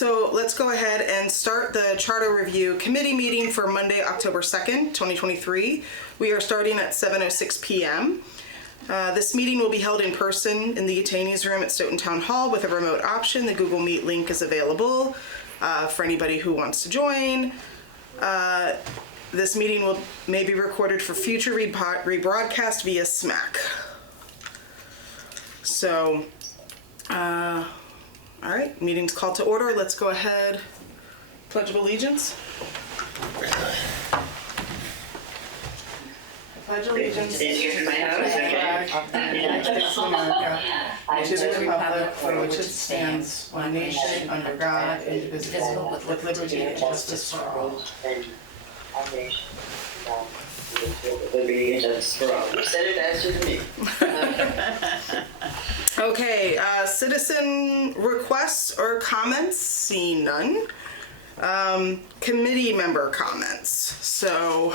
So let's go ahead and start the Charter Review Committee meeting for Monday, October 2nd, 2023. We are starting at 7:06 p.m. This meeting will be held in person in the attendees room at Stoughton Town Hall with a remote option. The Google Meet link is available for anybody who wants to join. This meeting may be recorded for future rebroadcast via SMAC. So, all right, meeting's called to order. Let's go ahead. Pledge of Allegiance. Pledge allegiance to the flag of the United States of America and to the republic for which it stands, one nation under God, indivisible, with liberty and justice for all. Liberty and justice for all. You said it faster than me. Okay, citizen requests or comments? Seeing none. Committee member comments. So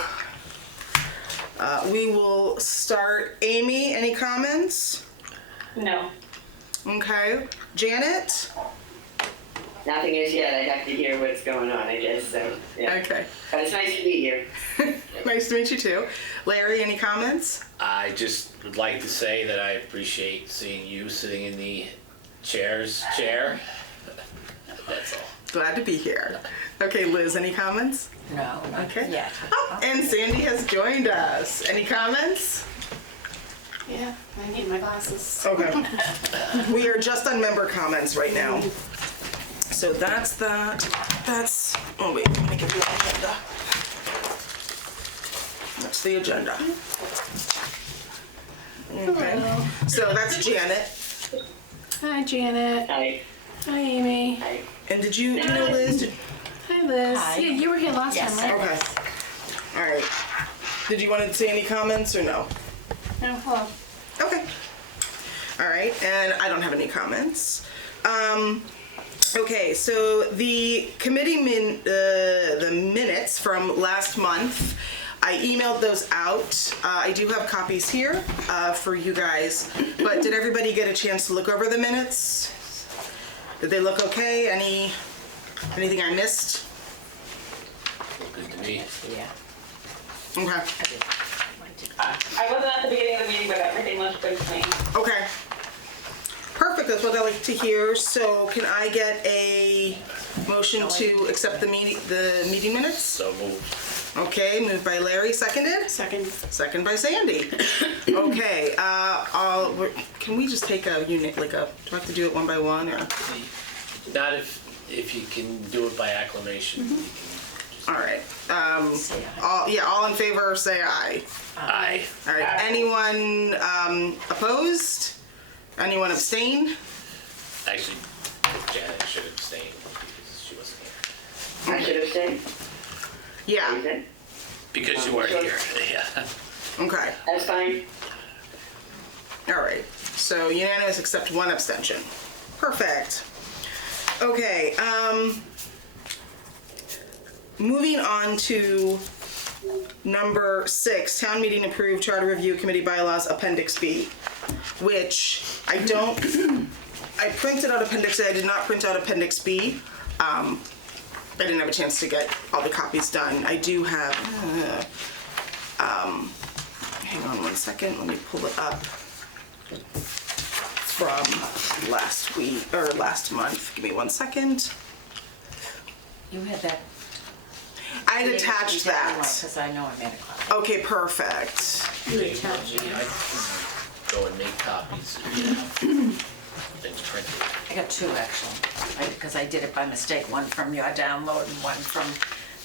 we will start. Amy, any comments? No. Okay. Janet? Nothing is yet. I'd have to hear what's going on, I guess. So, yeah. Okay. But it's nice to be here. Nice to meet you too. Larry, any comments? I just would like to say that I appreciate seeing you sitting in the chair. That's all. Glad to be here. Okay, Liz, any comments? No. Okay. Yeah. Oh, and Sandy has joined us. Any comments? Yeah, I need my glasses. Okay. We are just on member comments right now. So that's that. That's, oh wait, let me get the agenda. That's the agenda. Okay. So that's Janet. Hi, Janet. Hi. Hi, Amy. Hi. And did you know Liz? Hi, Liz. Hi. Yeah, you were here last Yes, time, right? Okay. All right. Did you want to say any comments or no? No, hello. Okay. All right, and I don't have any comments. Okay, so the committee the minutes from last month, I emailed those out. I do have copies here for you guys, but did everybody get a chance to look over the minutes? Did they look okay? Anything I missed? Good to me. Yeah. Okay. I wasn't at the beginning of the meeting, but everything looked good to me. Okay. Perfect, that's what I like to hear. So can I get a motion to accept the meeting minutes? So moved. Okay, moved by Larry, seconded? Second. Second by Sandy. Okay, can we just take a unit, do I have to do it one by one, or? Not if you can do it by acclamation. You can just, All right, Say aye. all in favor, say aye. aye. All right, anyone opposed? Anyone abstain? Actually, Janet should abstain because she wasn't here. I should have said. Yeah, Is it? Because you weren't here. Yeah. okay, That's fine. all right. So unanimous except one abstention. Perfect. Okay, moving on to number 6, Town Meeting Approved Charter Review Committee Bylaws Appendix B, which I printed out Appendix A, I did not print out Appendix B. I didn't have a chance to get all the copies done. I do have, hang on one second, let me pull it up from last week, or last month. Give me one second. You had that. I had attached that. Because I know I made a copy. Okay, perfect. I can go and make copies if you have things printed. I got 2 actually, because I did it by mistake. One from your download and one from.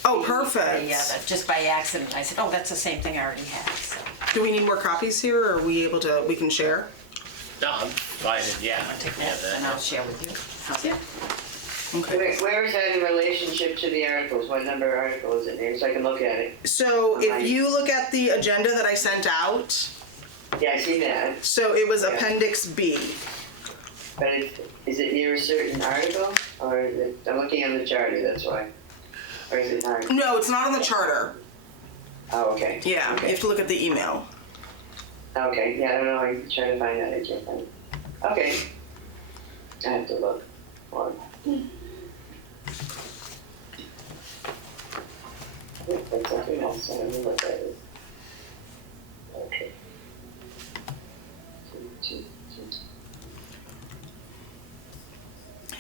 Oh, perfect. Yeah, just by accident. I said, oh, that's the same thing I already have. So Do we need more copies here, or are we able to, we can share? No, I'm fine. Yeah. I'll take Yeah, that and I'll share with you. How's that? Okay. Where is that in relationship to the articles? What number article is it there? So I can look at it. So if you look at the agenda that I sent out, Yeah, I see that. so it was Yeah. Appendix B. But is it near a certain article? Or is it, I'm looking on the charter, that's why. Or is it not? No, it's not on the charter. Oh, okay. Yeah, Okay. you have to look at the email. Okay, yeah, I don't know, I'm trying to find that, I can't find it. Okay. I have to look. Hold on. That's something else, I don't know what that is. Okay.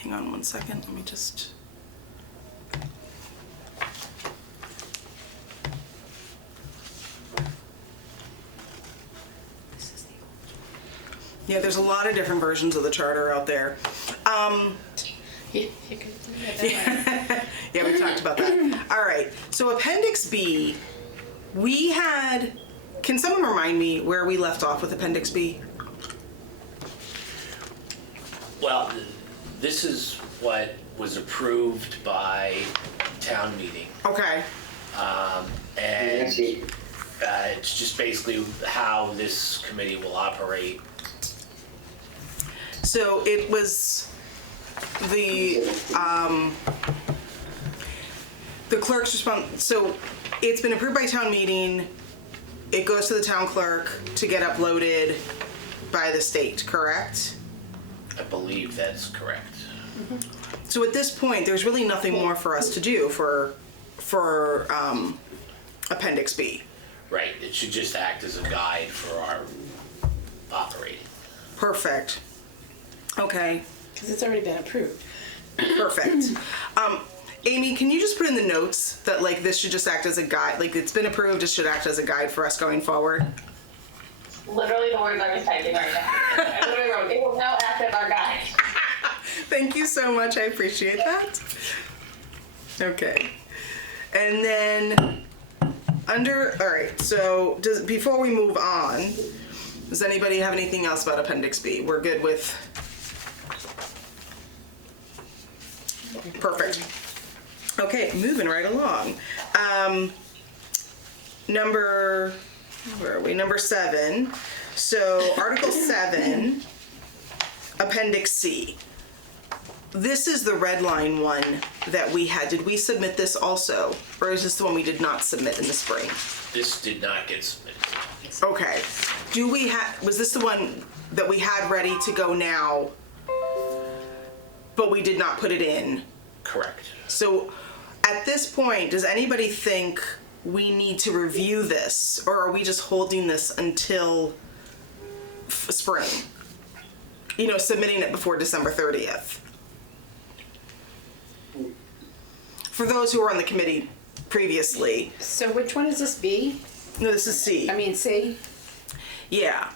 Hang on one second, let me just. Yeah, there's a lot of different versions of the charter out there. You could Yeah, we talked about that. All right, so Appendix B, we had, can someone remind me where we left off with Appendix B? Well, this is what was approved by town meeting. Okay, And I see. it's just basically how this committee will operate. so it was the clerk's response, so it's been approved by town meeting, it goes to the town clerk to get uploaded by the state, correct? I believe that's correct. So at this point, there's really nothing more for us to do for Appendix B. Right, it should just act as a guide for our operating. Perfect. Okay, because it's already been approved. perfect. Amy, can you just put in the notes that like this should just act as a guide, like it's been approved, it should act as a guide for us going forward? Literally the words I was typing right now. I literally wrote, it will now act as our guide. Thank you so much, I appreciate that. Okay. And then all right, so before we move on, does anybody have anything else about Appendix B? We're good with? Perfect. Okay, moving right along. Where are we? Number 7. So Article 7, Appendix C. This is the red line one that we had. Did we submit this also? Or is this the one we did not submit in the spring? This did not get submitted. Okay. Was this the one that we had ready to go now, but we did not put it in? Correct. So at this point, does anybody think we need to review this, or are we just holding this until spring? You know, submitting it before December 30th. For those who were on the committee previously. So which one is this B? No, this is C. I mean C? Yeah.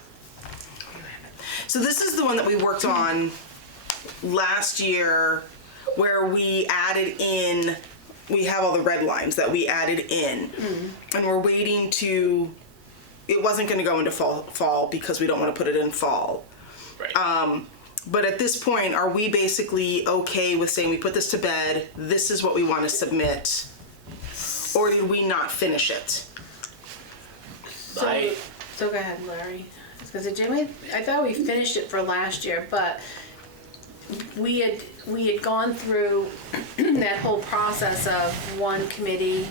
So this is the one that we worked on last year, where we added in, we have all the red lines that we added in. And we're waiting to, it wasn't going to go into fall because we don't want to put it in fall. Right. But at this point, are we basically okay with saying we put this to bed, this is what we want to submit, or did we not finish it? So go ahead, Larry. Because I thought we finished it for last year, but we had gone through that whole process of one committee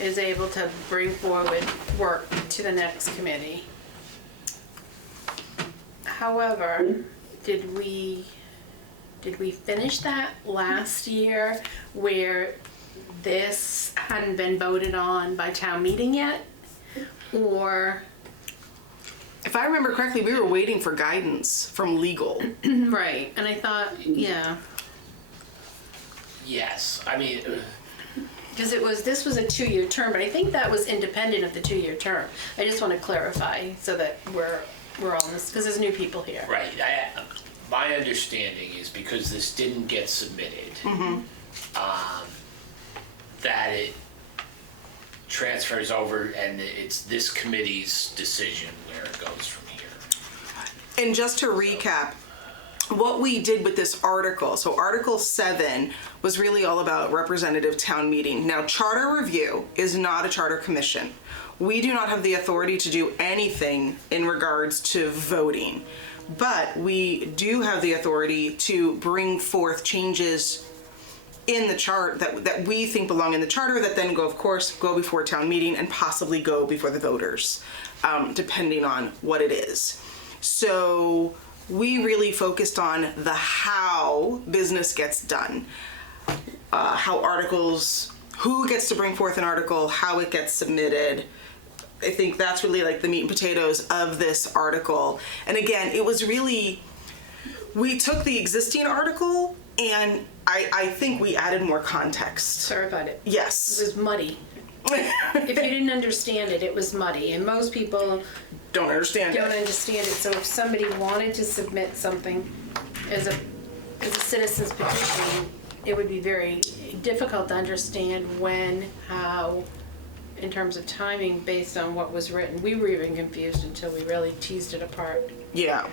is able to bring forward work to the next committee. However, did we finish that last year where this hadn't been voted on by town meeting yet? Or If I remember correctly, we were waiting for guidance from legal. right, and I thought, yeah, Yes, I mean, because this was a 2-year term, but I think that was independent of the 2-year term. I just want to clarify so that we're on this, because there's new people here. right. My understanding is because this didn't get submitted, that it transfers over and it's this committee's decision where it goes from here. And just to recap, what we did with this article, so Article 7 was really all about representative town meeting. Now, charter review is not a charter commission. We do not have the authority to do anything in regards to voting, but we do have the authority to bring forth changes in the chart that we think belong in the charter that then go before town meeting and possibly go before the voters, depending on what it is. So we really focused on the how business gets done, how articles who gets to bring forth an article, how it gets submitted. I think that's really like the meat and potatoes of this article. And again, it was really, we took the existing article and I think we added more context. Clarified it. Yes. It was muddy. If you didn't understand it, it was muddy, and most people Don't understand don't it. understand it. So if somebody wanted to submit something as a citizen's petition, it would be very difficult to understand when, how, in terms of timing, based on what was written. We were even confused until we really teased it apart. Yeah.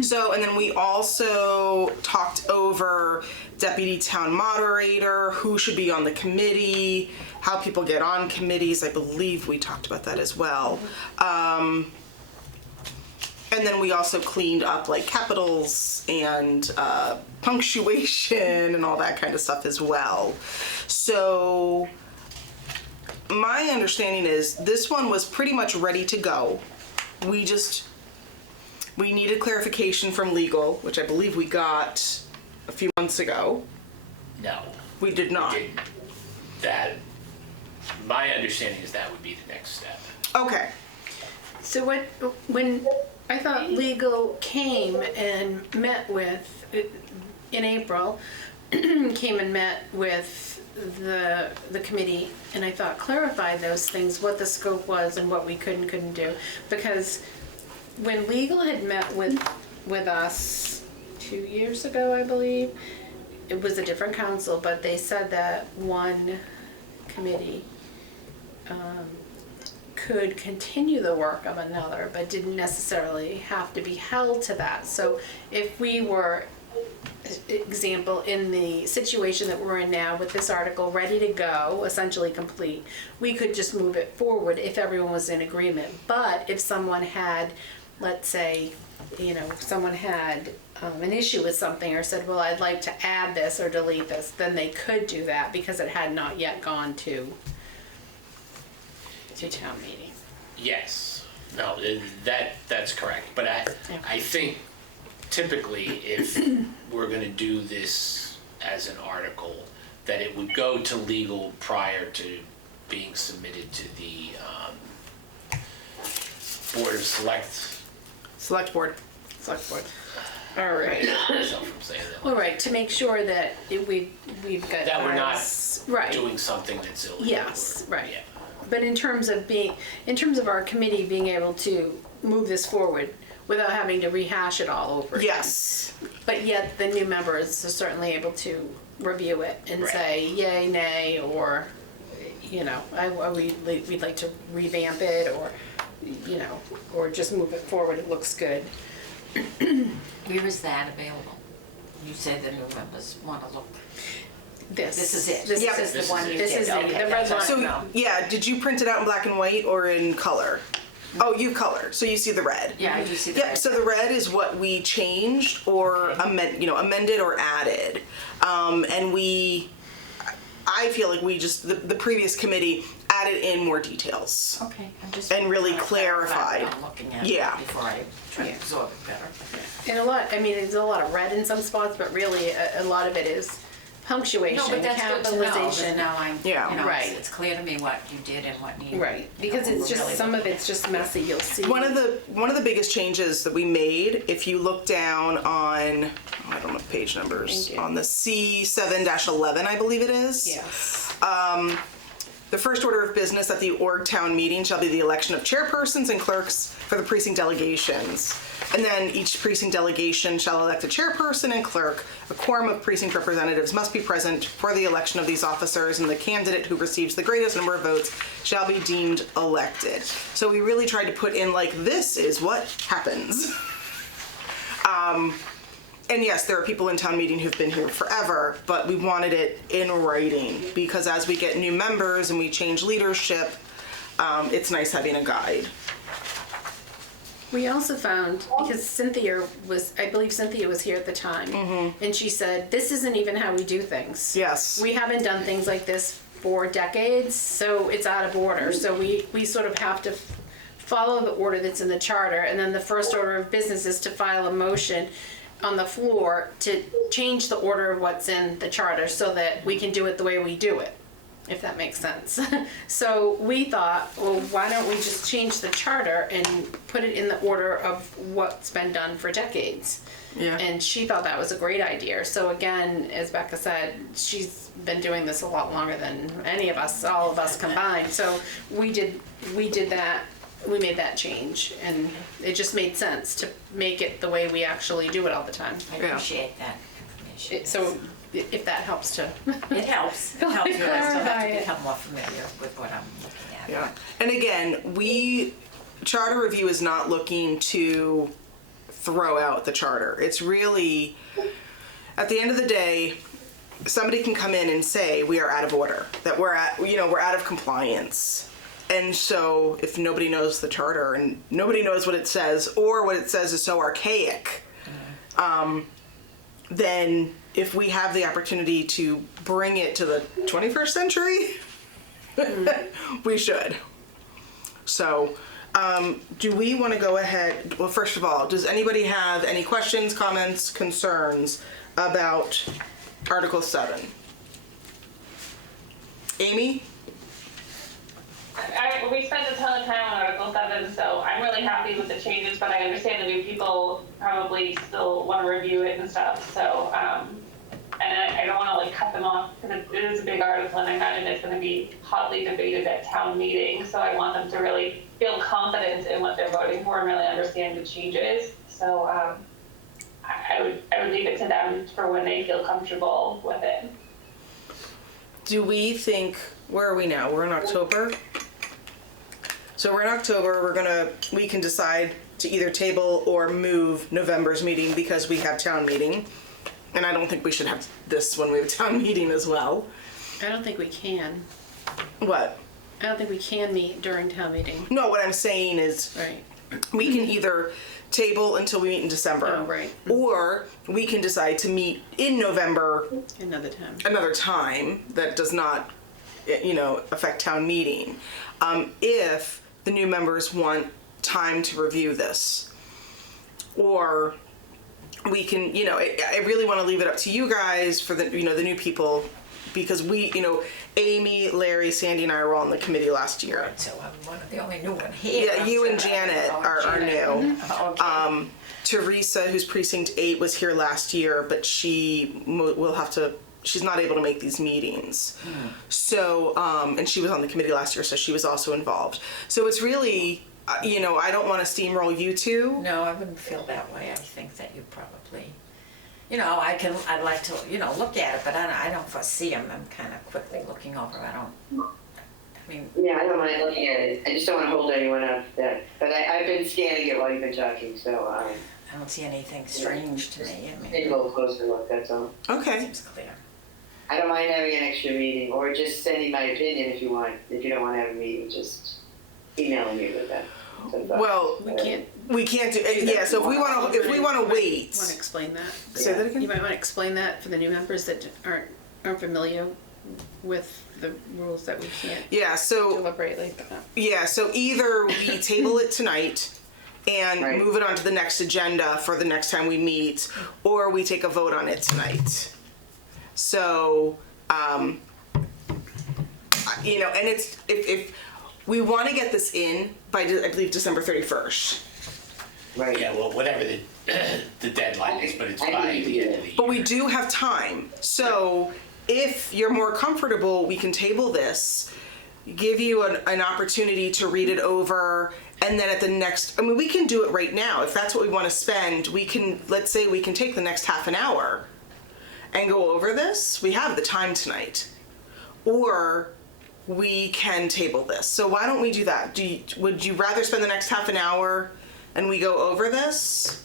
So, and then we also talked over deputy town moderator, who should be on the committee, how people get on committees. I believe we talked about that as well. And then we also cleaned up like capitals and punctuation and all that kind of stuff as well. So my understanding is this one was pretty much ready to go. We needed clarification from legal, which I believe we got a few months ago. No. We did not. Didn't. That, my understanding is that would be the next step. Okay. So when I thought legal came and met with, in April, came and met with the committee, and I thought clarified those things, what the scope was and what we could and couldn't do. Because when legal had met with us 2 years ago, I believe, it was a different council, but they said that one committee could continue the work of another, but didn't necessarily have to be held to that. So if we were, example, in the situation that we're in now with this article ready to go, essentially complete, we could just move it forward if everyone was in agreement. But if someone had, let's say, someone had an issue with something or said, well, I'd like to add this or delete this, then they could do that because it had not yet gone to town meeting. Yes. No, that's correct. But I think typically if we're going to do this as an article, that it would go to legal prior to being submitted to the Board of Select board. All right. myself from saying that. All right, to make sure that we've got. That we're not right. doing something that's illegal. Yes, right. Yeah. But in terms of our committee being able to move this forward without having to rehash it all over again. Yes. But yet the new members are certainly able to review it and Right. say yay, nay, or, we'd like to revamp it, or, or just move it forward, it looks good. Where is that available? You said the new members want to look. This This is it. This Yep. is the one you This did. is the Okay, red that's line. all. So, No. yeah, did you print it out in black and white or in color? Oh, you color, so you see the red. Yeah, I do see the Yep, red. so the red is what we changed or Okay. amended or added. And I feel like we just, the previous committee added in more details. Okay, I'm just. And really trying to clarify clarified. what I'm looking at Yeah. before I try to Yeah. absorb it better. And there's a lot of red in some spots, but really a lot of it is punctuation, No, but that's good to know, capitalization. because now I'm, Yeah. Right. it's clear to me what you did and what needed. Right, because you know, it's we're just, really some of looking it's just messy, you'll see. One of the biggest changes that we made, if you look down on, I don't know page numbers, Thank you. on the C7-11, I believe it is. Yes. The first order of business at the org town meeting shall be the election of chairpersons and clerks for the precinct delegations. And then each precinct delegation shall elect a chairperson and clerk. A quorum of precinct representatives must be present for the election of these officers, and the candidate who receives the greatest number of votes shall be deemed elected. So we really tried to put in like, this is what happens. And yes, there are people in town meeting who've been here forever, but we wanted it in writing because as we get new members and we change leadership, it's nice having a guide. We also found, because I believe Cynthia was here at the time, and she said, this isn't even how we do things. Yes. We haven't done things like this for decades, so it's out of order. So we sort of have to follow the order that's in the charter, and then the first order of business is to file a motion on the floor to change the order of what's in the charter so that we can do it the way we do it. if that makes sense. So we thought, well, why don't we just change the charter and put it in the order of what's been done for decades? Yeah. And she thought that was a great idea. So again, as Becca said, she's been doing this a lot longer than any of us, all of us combined. So we did that. We made that change, and it just made sense to make it the way we actually do it all the time. I appreciate that information. So if that helps to. It helps. It helps, but I still have Clarify to it. become more familiar with what I'm looking at. Yeah. And again, charter review is not looking to throw out the charter. It's really, at the end of the day, somebody can come in and say we are out of order, that we're out of compliance. And so if nobody knows the charter and nobody knows what it says, or what it says is so archaic, then if we have the opportunity to bring it to the 21st century, we should. So, do we want to go ahead? Well, first of all, does anybody have any questions, comments, concerns about Article 7? Amy? We spent a ton of time on Article 7, so I'm really happy with the changes, but I understand the new people probably still want to review it and stuff, so, and I don't want to like cut them off, because it is a big article, and I imagine it's going to be hotly debated at town meeting, so I want them to really feel confident in what they're voting for and really understand the changes, so I would leave it to them for when they feel comfortable with it. Do we think, where are we now? We're in October? So we're in October, we can decide to either table or move November's meeting because we have town meeting. And I don't think we should have this when we have town meeting as well. I don't think we can. What? I don't think we can meet during town meeting. No, what I'm saying is Right. we can either table until we meet in December. Oh, right. Or we can decide to meet in November Another time. another time that does not, affect town meeting. If the new members want time to review this. Or we can, I really want to leave it up to you guys for the, the new people, because we, Amy, Larry, Sandy, and I were all on the committee last year. So I'm one of the only new one here. Yeah, you and Janet are new. Okay. Teresa, who's precinct 8, was here last year, but she will have to. She's not able to make these meetings. So, and she was on the committee last year, so she was also involved. So it's really, I don't want to steamroll you two. No, I wouldn't feel that way. I think that you probably, I'd like to, look at it, but I don't foresee them. I'm kind of quickly looking over. I mean. Yeah, I don't mind looking at it. I just don't want to hold anyone up there. But I've been scanning it while you've been talking, so I don't see anything strange to me. take a little closer look, that's all. Okay. Seems clear. I don't mind having an extra meeting, or just sending my opinion if you want. If you don't want to have a meeting, just emailing me with that. Well, we can't do. Yeah. So if we want to wait. Want to explain that? Say that You again. might want to explain that for the new members that aren't familiar with the rules that we can't Yeah. So deliberate like that. yeah. So either we table it tonight and Right. move it onto the next agenda for the next time we meet, or we take a vote on it tonight. So, and it's if we want to get this in by I believe December 31st. Right. Yeah, well, whatever the deadline is, but it's by the end of the year. But we do have time. So if you're more comfortable, we can table this, give you an opportunity to read it over, and then at the next, we can do it right now. If that's what we want to spend, let's say we can take the next half an hour and go over this. We have the time tonight. Or we can table this. So why don't we do that? Would you rather spend the next half an hour and we go over this?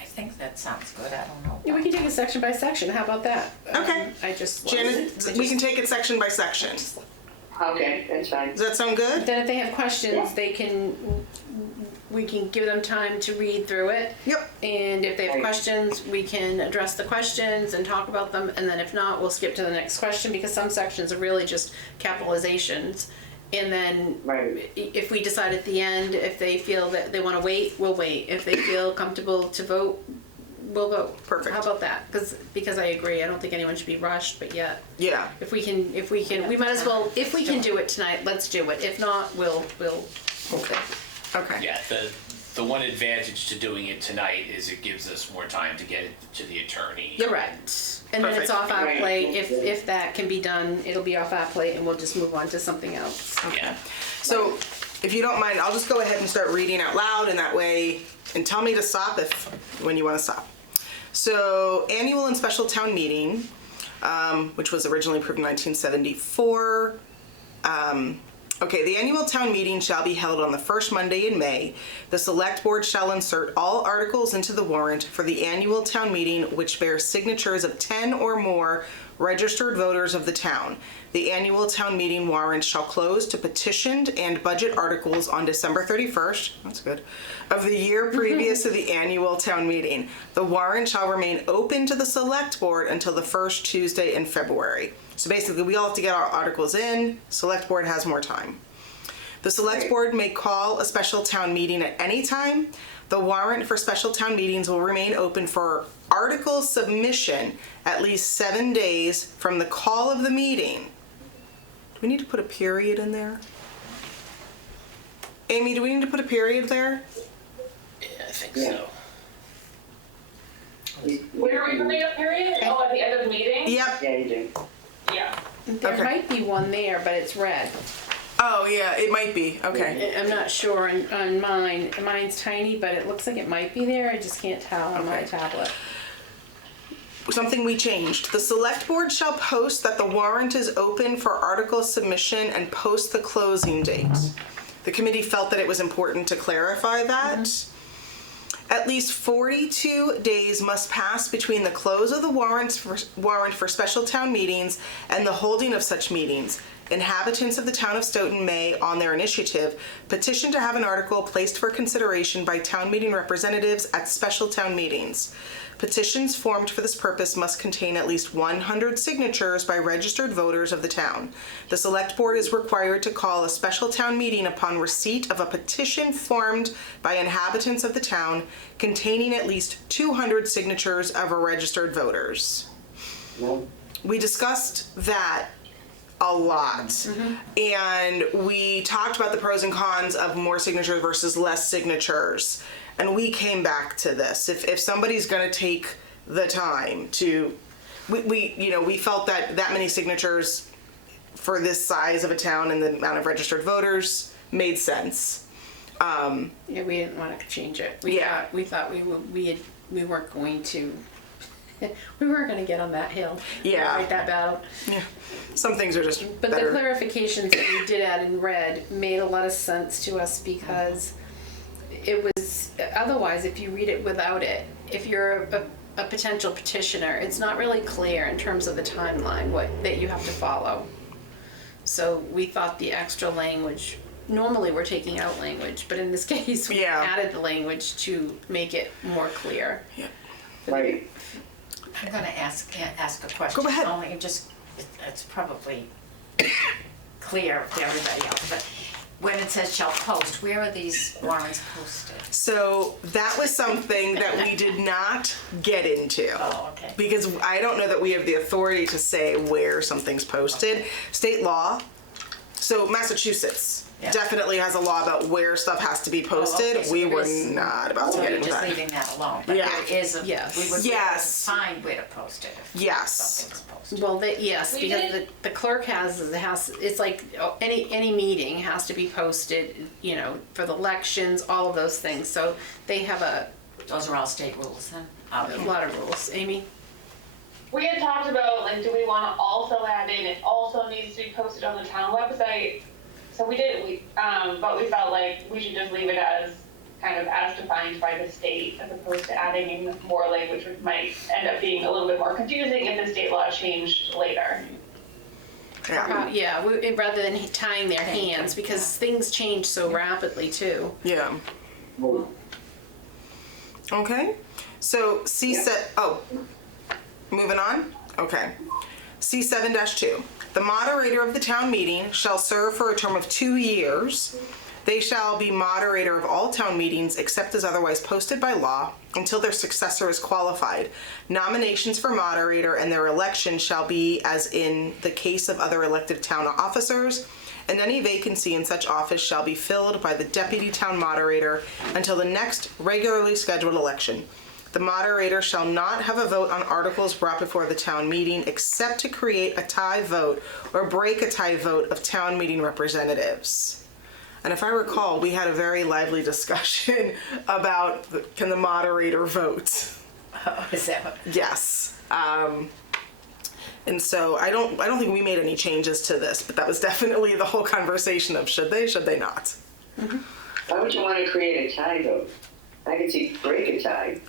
I think that sounds good. I don't know. Yeah, we can take it section by section. How about that? Okay. Janet, we can take it section by section. Okay, that's fine. Does that sound good? Then if they have questions, we can give them time to read through it. Yep. And if they have Right. questions, we can address the questions and talk about them. And then if not, we'll skip to the next question, because some sections are really just capitalizations. And then Right. if we decide at the end, if they feel that they want to wait, we'll wait. If they feel comfortable to vote, we'll vote. Perfect. How about that? Because I agree, I don't think anyone should be rushed, but yet, Yeah. if we can, we might as well, if we can do it tonight, let's do it. If not, we'll, Okay. Okay. Yeah, the one advantage to doing it tonight is it gives us more time to get it to the attorney. correct. And then it's Perfect. off our Right. plate. If that can be done, it'll be off our plate and we'll just move on to something else. Yeah. So, if you don't mind, I'll just go ahead and start reading out loud, and that way, and tell me to stop when you want to stop. So, annual and special town meeting, which was originally approved in 1974. Okay, the annual town meeting shall be held on the first Monday in May. The select board shall insert all articles into the warrant for the annual town meeting which bears signatures of 10 or more registered voters of the town. The annual town meeting warrant shall close to petitioned and budget articles on December 31st, that's good, of the year previous to the annual town meeting. The warrant shall remain open to the select board until the first Tuesday in February. So basically, we all have to get our articles in, select board has more time. The select board may call a special town meeting at any time. The warrant for special town meetings will remain open for article submission at least 7 days from the call of the meeting. Do we need to put a period in there? Amy, do we need to put a period there? Yeah, I think Yeah. so. Where are we putting a period? Oh, at the end of the meeting? Yep. Yeah, you do. Yeah. There Okay. might be one there, but it's red. Oh, yeah, it might be. Okay. I'm not sure on mine. Mine's tiny, but it looks like it might be there. I just can't tell on my Okay. tablet. Something we changed. The select board shall post that the warrant is open for article submission and post the closing date. The committee felt that it was important to clarify that. At least 42 days must pass between the close of the warrant for special town meetings and the holding of such meetings. Inhabitants of the town of Stoughton may, on their initiative, petition to have an article placed for consideration by town meeting representatives at special town meetings. Petitions formed for this purpose must contain at least 100 signatures by registered voters of the town. The select board is required to call a special town meeting upon receipt of a petition formed by inhabitants of the town containing at least 200 signatures of registered voters. No. We discussed that a lot. And we talked about the pros and cons of more signatures versus less signatures. And we came back to this. If somebody's going to take the time to, we felt that many signatures for this size of a town and the amount of registered voters made sense. Yeah, we didn't want to change it. We thought we weren't going to. We weren't going to get on that hill. Yeah. Fight that battle. Yeah, some things are just But better. the clarifications that we did add in red made a lot of sense to us because it was, otherwise, if you read it without it, if you're a potential petitioner, it's not really clear in terms of the timeline that you have to follow. So we thought the extra language, normally we're taking out language, but in this case, we added the language to make it more clear. Yeah. Right. I'm gonna ask a question. Go ahead. Only it's probably clear to everybody else, but when it says shall post, where are these warrants posted? So that was something that we did not get into. Oh, okay. Because I don't know that we have the authority to say where something's posted. State law. So Massachusetts definitely has a law about where stuff has to be posted. okay, so we there were is- not about to So get you're into just that. leaving that alone, but Yeah. there is Yes. we would Yes. find where to post it if Yes. something's posted. Well, yes, We because did- the clerk it's like any meeting has to be posted, for the elections, all of those things. So they have a Those are all state rules then? lot of rules. Amy? We had talked about, like, do we want to also add in, it also needs to be posted on the town website. So we did, but we felt like we should just leave it as kind of as defined by the state as opposed to adding in more language, which might end up being a little bit more confusing if the state law changed later. Yeah. Rather than tying their hands, because things change so rapidly too. Yeah. Okay. So moving on? Okay. C7-2. The moderator of the town meeting shall serve for a term of 2 years They shall be moderator of all town meetings except as otherwise posted by law until their successor is qualified. Nominations for moderator and their election shall be as in the case of other elected town officers, and any vacancy in such office shall be filled by the deputy town moderator until the next regularly scheduled election. The moderator shall not have a vote on articles brought before the town meeting except to create a tie vote or break a tie vote of town meeting representatives. And if I recall, we had a very lively discussion about can the moderator vote? Oh, is that what? Yes. And so I don't think we made any changes to this, but that was definitely the whole conversation of should they not? Why would you want to create a tie though? I could see break a tie.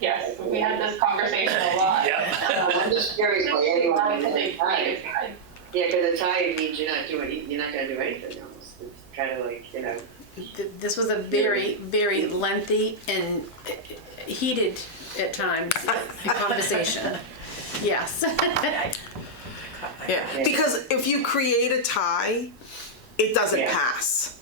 Yes, we had this conversation a lot. I'm just curious why anyone Why would would want they a tie. create a tie? Yeah, because a tie means you're not going to do anything almost. It's kind of like, you know. This was a very, very lengthy and heated at times conversation. Yes. Yeah. Because if you create a tie, it doesn't Yeah. pass.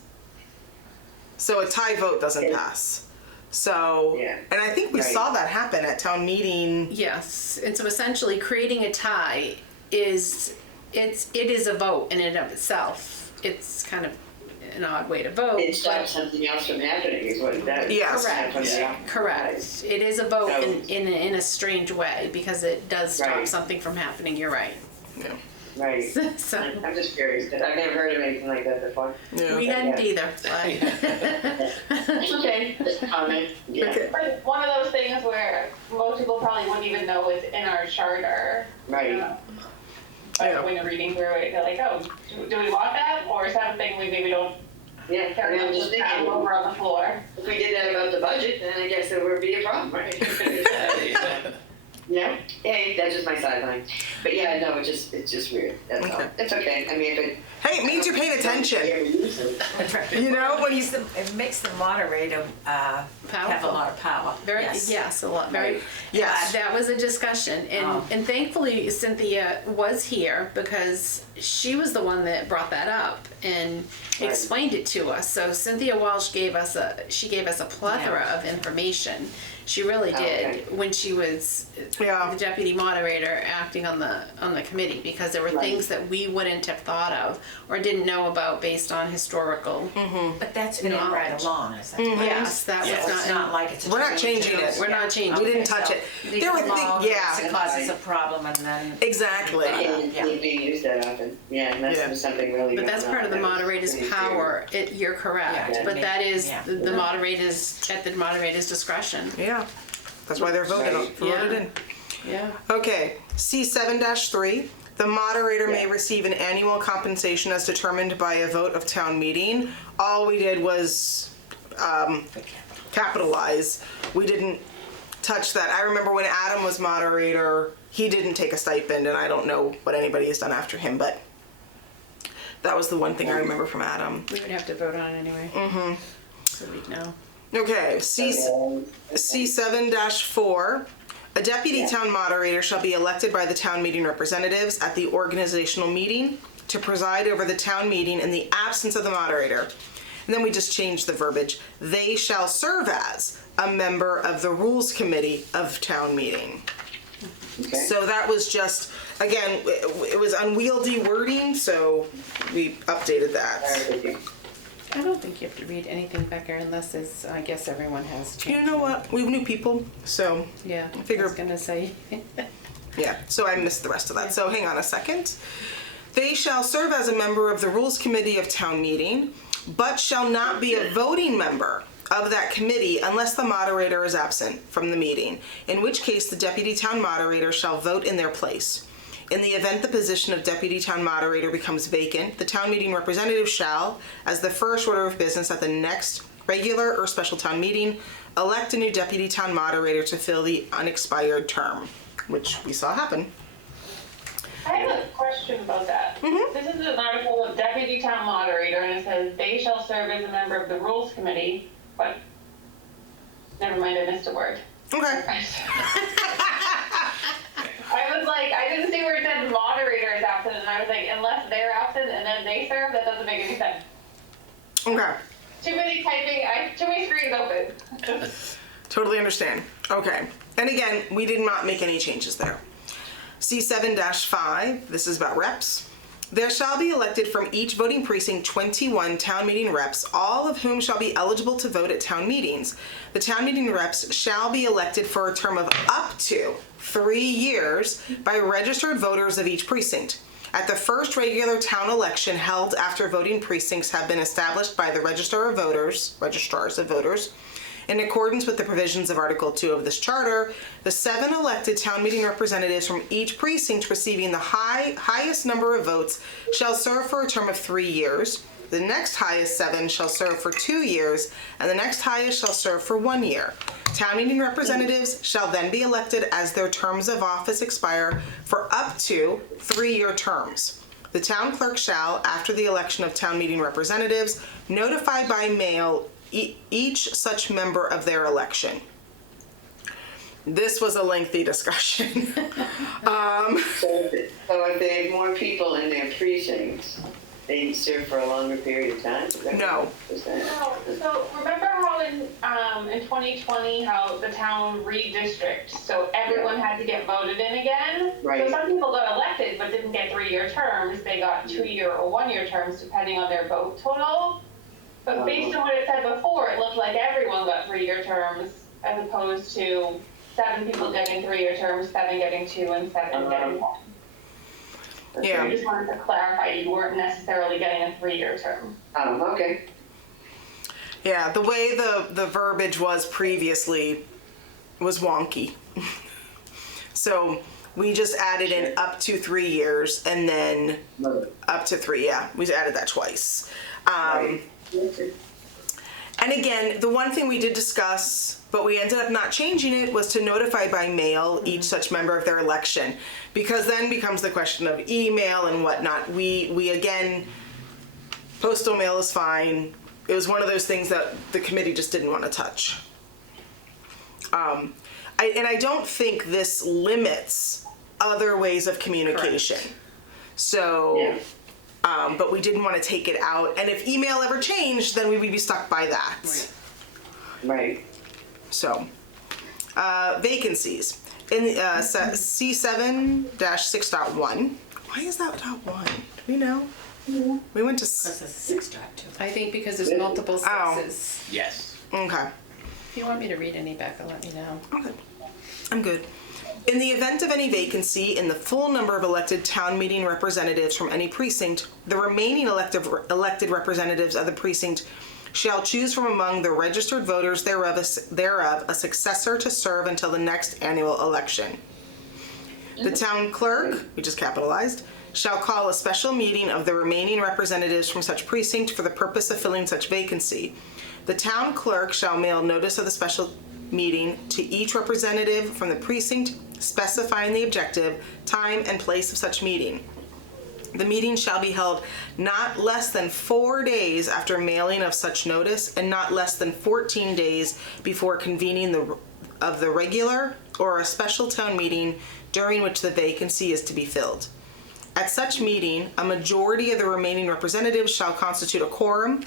So a tie vote doesn't pass. So, Yeah. and I think we Right. saw that happen at town meeting. Yes, and so essentially creating a tie is, it is a vote in and of itself. It's kind of an odd way to vote. It stops something else from happening is what it does. Yes. Correct. Yeah. Correct. It is a vote So- in a strange way because it does stop Right. something from happening. You're right. Yeah. Right. So I'm just curious because I've never heard of anything like that before. Yeah. we hadn't either. It's okay. Just a comment. Yeah. Okay. But one of those things where most people probably wouldn't even know it's in our charter. Right. But Yeah. when you're reading through it, they're like, oh, do we want that? Or is that a thing we maybe don't Yeah. care I mean, I'm about just just have thinking, over on the floor? if we did that about the budget, then I guess there would be a problem, right? Yeah. Hey, that's just my sideline. But yeah, no, it's just weird. That's all. Okay. It's okay. I mean, if it. Hey, it means you're paying attention. You know, when you It makes the moderator have a Powerful. lot of power. Very, Yes. yes, a lot, very. Yes. That was a discussion, and Oh. and thankfully Cynthia was here because she was the one that brought that up and Right. explained it to us. So Cynthia Walsh gave us a plethora Yeah. of information. She really did Okay. when she was Yeah. the deputy moderator acting on the committee because there were Right. things that we wouldn't have thought of or didn't know about based on historical. But that's been in right Knowledge. along, is that Yes, that So was it's not like it's a We're not change. changing it. We're not changing. we didn't Okay, touch so it. leave There were it alone, things, yeah, It causes a problem and then. exactly. It's Yeah. being used that often. Yeah, and that's Yeah. something really. But that's going part of the on. That was moderator's pretty power. You're correct, Yeah. but that is Yeah. the moderator's, at the moderator's discretion. Yeah. That's why they're voted Right. voted Yeah. in. Yeah. Okay, C7-3, the moderator may receive an annual compensation as determined by a vote of town meeting. All we did was capitalize. We didn't touch that. I remember when Adam was moderator, he didn't take a stipend, and I don't know what anybody has done after him, but that was the one thing I remember from Adam. We would have to vote on it anyway. Mm-hmm. So we'd know. Okay, C7-4, a deputy town moderator shall be elected by the town meeting representatives at the organizational meeting to preside over the town meeting in the absence of the moderator. And then we just changed the verbiage. They shall serve as a member of the rules committee of town meeting. Okay. So that was just, again, it was unwieldy wording, so we updated that. I don't think you have to read anything, Becker, unless it's, I guess everyone has changed. You know what? We have new people, so Yeah, I figure- was gonna say. yeah, so I missed the rest of that. So hang on a second. They shall serve as a member of the Rules Committee of Town Meeting, but shall not be a voting member of that committee unless the moderator is absent from the meeting, in which case the deputy town moderator shall vote in their place. In the event the position of deputy town moderator becomes vacant, the town meeting representative shall, as the first order of business at the next regular or special town meeting, elect a new deputy town moderator to fill the unexpired term, which we saw happen. I have a question about that. This is an article of deputy town moderator, and it says they shall serve as a member of the rules committee, but never mind, I missed a word. Okay. I was like, I didn't see where it said moderator is absent, and I was like, unless they're absent and then they serve, that doesn't make any sense. Okay. Too many typing, too many screens open. Totally understand. Okay. And again, we did not make any changes there. C7-5, this is about reps. There shall be elected from each voting precinct 21 town meeting reps, all of whom shall be eligible to vote at town meetings. The town meeting reps shall be elected for a term of up to 3 years by registered voters of each precinct. At the first regular town election held after voting precincts have been established by the registrars of voters, in accordance with the provisions of Article 2 of this charter, the 7 elected town meeting representatives from each precinct receiving the highest number of votes shall serve for a term of 3 years. The next highest 7 shall serve for 2 years, and the next highest shall serve for 1 year. Town meeting representatives shall then be elected as their terms of office expire for up to 3-year terms. The town clerk shall, after the election of town meeting representatives, notify by mail each such member of their election. This was a lengthy discussion. So if they have more people in their precincts, they serve for a longer period of time? Is that No. what you're saying? So remember how in 2020, how the town redistricted, so everyone had to get voted in again? Right. So some people got elected but didn't get 3-year terms, they got 2-year or 1-year terms depending on their vote total. But based on what it said before, it looked like everyone got 3-year terms as opposed to 7 people getting 3-year terms, 7 getting 2, and 7 getting 1. Yeah. So I just wanted to clarify, you weren't necessarily getting a 3-year term. Oh, okay. Yeah, the way the verbiage was previously was wonky. So we just added in up to 3 years and then up to 3. Yeah, we added that twice. Right. And again, the one thing we did discuss, but we ended up not changing it, was to notify by mail each such member of their election, because then becomes the question of email and whatnot. We again, postal mail is fine. It was one of those things that the committee just didn't want to touch. I don't think this limits other ways of communication. Correct. So. Yeah. But we didn't want to take it out. And if email ever changed, then we would be stuck by that. Right. So, vacancies. In C7-6.1. Why is that .1? Do we know? We went to... Because it's a 6.2. I think because there's multiple Oh. sixes. Yes. Okay. If you want me to read any, Becca, let me know. Okay. I'm good. In the event of any vacancy in the full number of elected town meeting representatives from any precinct, the remaining elected representatives of the precinct shall choose from among the registered voters thereof a successor to serve until the next annual election. The town clerk, we just capitalized, shall call a special meeting of the remaining representatives from such precinct for the purpose of filling such vacancy. The town clerk shall mail notice of the special meeting to each representative from the precinct, specifying the objective, time, and place of such meeting. The meeting shall be held not less than 4 days after mailing of such notice and not less than 14 days before convening of the regular or a special town meeting during which the vacancy is to be filled. At such meeting, a majority of the remaining representatives shall constitute a quorum.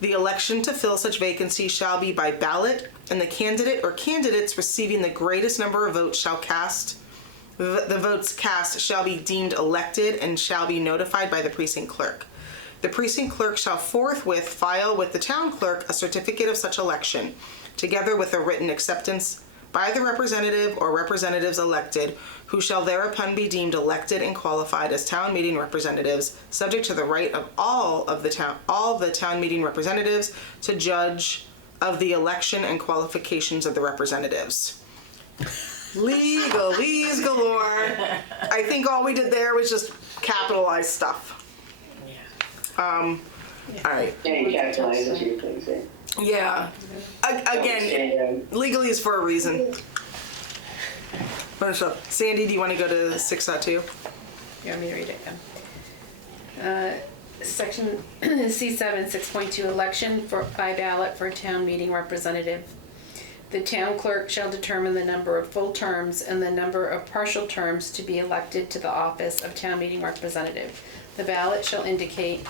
The election to fill such vacancy shall be by ballot, and the candidate or candidates receiving the greatest number of votes shall cast. The votes cast shall be deemed elected and shall be notified by the precinct clerk. The precinct clerk shall forthwith file with the town clerk a certificate of such election, together with a written acceptance by the representative or representatives elected, who shall thereupon be deemed elected and qualified as town meeting representatives, subject to the right of all the town meeting representatives to judge of the election and qualifications of the representatives. Legalese galore. I think all we did there was just capitalize stuff. Yeah. All right. Yeah, you capitalize a few things there. Yeah. Again, legalese for a reason. Finish up. Sandy, do you want to go to 6.2? You want me to read it? Yeah. Section C7 6.2 election by ballot for town meeting representative. The town clerk shall determine the number of full terms and the number of partial terms to be elected to the office of town meeting representative. The ballot shall indicate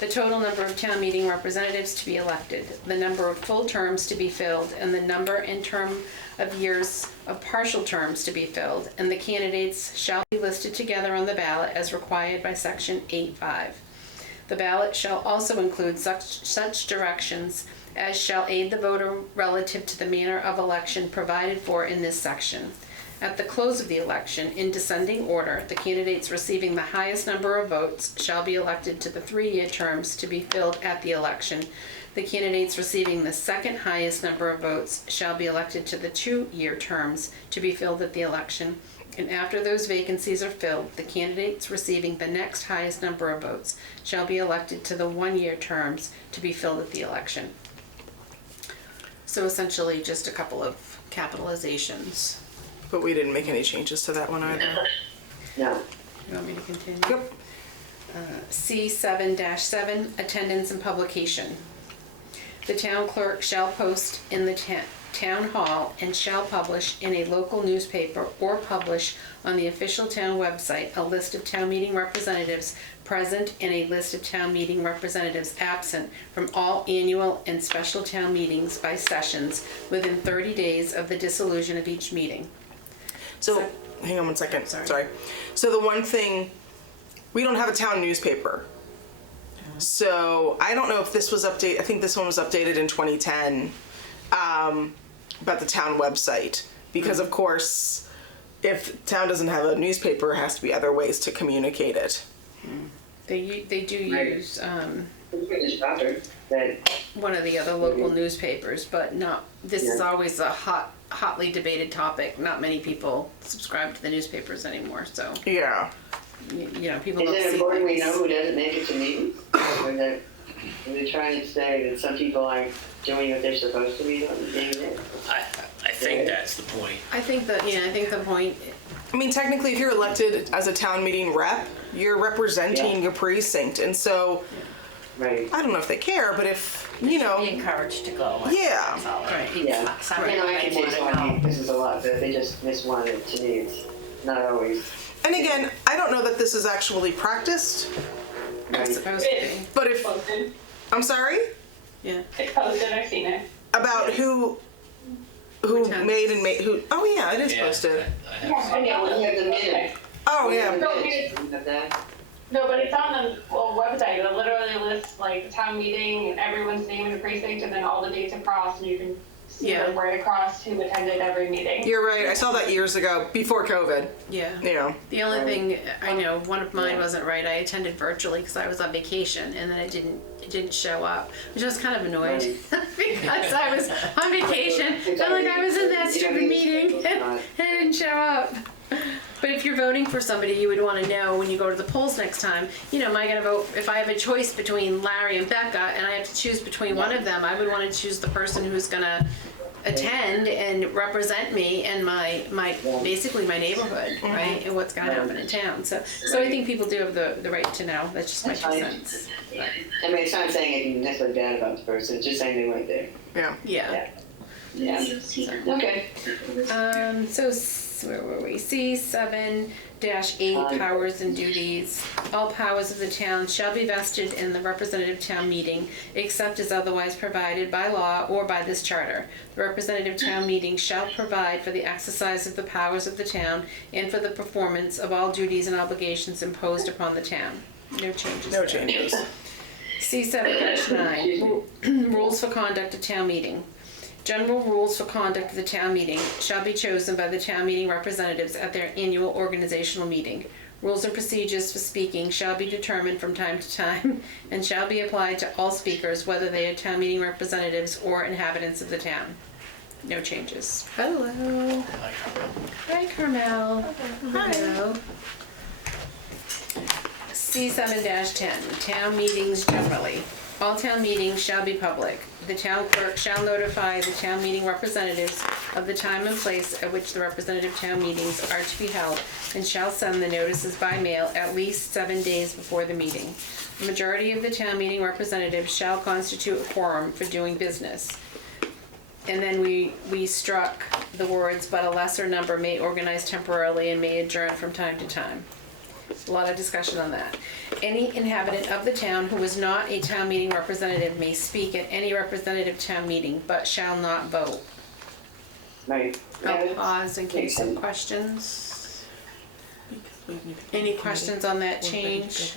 the total number of town meeting representatives to be elected, the number of full terms to be filled, and the number and term of years of partial terms to be filled, and the candidates shall be listed together on the ballot as required by section 8.5. The ballot shall also include such directions as shall aid the voter relative to the manner of election provided for in this section. At the close of the election, in descending order, the candidates receiving the highest number of votes shall be elected to the 3-year terms to be filled at the election. The candidates receiving the second highest number of votes shall be elected to the 2-year terms to be filled at the election. And after those vacancies are filled, the candidates receiving the next highest number of votes shall be elected to the 1-year terms to be filled at the election. So essentially just a couple of capitalizations. But we didn't make any changes to that one either. No. You want me to continue? Yep. C7-7, attendance and publication. The town clerk shall post in the town hall and shall publish in a local newspaper or publish on the official town website a list of town meeting representatives present and a list of town meeting representatives absent from all annual and special town meetings by sessions within 30 days of the dissolution of each meeting. So, hang on one second. Sorry. Sorry. So the one thing, we don't have a town newspaper. So I don't know if this was updated. I think this one was updated in 2010 about the town website. Because of course, if town doesn't have a newspaper, it has to be other ways to communicate it. They do Right. use Untitled Chapter that one of the other local newspapers, but not, this is Yeah. always a hotly debated topic. Not many people subscribe to the newspapers anymore, so, Yeah. you know, people is don't it see important we know things. who doesn't make it to meetings? Or that are they trying to say that some people aren't doing what they're supposed to be doing? I think that's the point. I think the point, I mean, technically, if you're elected as a town meeting rep, you're representing Yeah. your precinct. And so, Right. I don't know if they care, but if, you know, Be encouraged to go. Yeah. That's all. Right. Yeah. Some You know, I people can may say wanna something, know. this is a lot, but they just miss one. And to me, it's not always and again, I don't know that this is actually practiced, it's right. supposed to be, but if, Posted. I'm sorry, yeah. It's posted, I've seen it. about who Which ones? made, oh yeah, it is Yeah, posted. I have Yeah, I know. We have the minute. Oh We have yeah. the minutes. We have that. No, but it's on the website. It literally lists like the town meeting, everyone's name in the precinct, and then all the dates across, and you can see Yeah. like, right across who attended every meeting. You're right. I saw that years ago, before COVID. Yeah. You know. The only thing, I know, one of mine wasn't right. I attended virtually because I was on vacation, and then it didn't show up, which I was kind of annoyed because I was on vacation. Felt like I was in that stupid meeting, and it didn't show up. But if you're voting for somebody, you would want to know when you go to the polls next time, you know, am I going to vote, if I have a choice between Larry and Becca and I have to choose between one of them, I would want to choose the person who's going to attend and represent me and my basically my neighborhood, right? And what's going to happen in town. So I think people do have the right to know. That's just my That's two fine. cents. I mean, it's not saying anything necessarily bad about the person, it's just saying they weren't there. Yeah. Yeah. Yeah. Okay. Where were we? C7-8, powers and duties. All powers of the town shall be vested in the representative town meeting, except as otherwise provided by law or by this charter. The representative town meeting shall provide for the exercise of the powers of the town and for the performance of all duties and obligations imposed upon the town. No changes. No there. changes. C7-9, rules for conduct of town meeting. General rules for conduct of the town meeting shall be chosen by the town meeting representatives at their annual organizational meeting. Rules and procedures for speaking shall be determined from time to time and shall be applied to all speakers, whether they are town meeting representatives or inhabitants of the town. No changes. Hello. Hi, Carmel. Hello. C7-10, town meetings generally. All town meetings shall be public. The town clerk shall notify the town meeting representatives of the time and place at which the representative town meetings are to be held and shall send the notices by mail at least 7 days before the meeting. The majority of the town meeting representatives shall constitute a quorum for doing business. And then we struck the words, but a lesser number may organize temporarily and may adjourn from time to time. A lot of discussion on that. Any inhabitant of the town who is not a town meeting representative may speak at any representative town meeting, but shall not vote. Right. I'll pause in case of questions. Any questions on that change?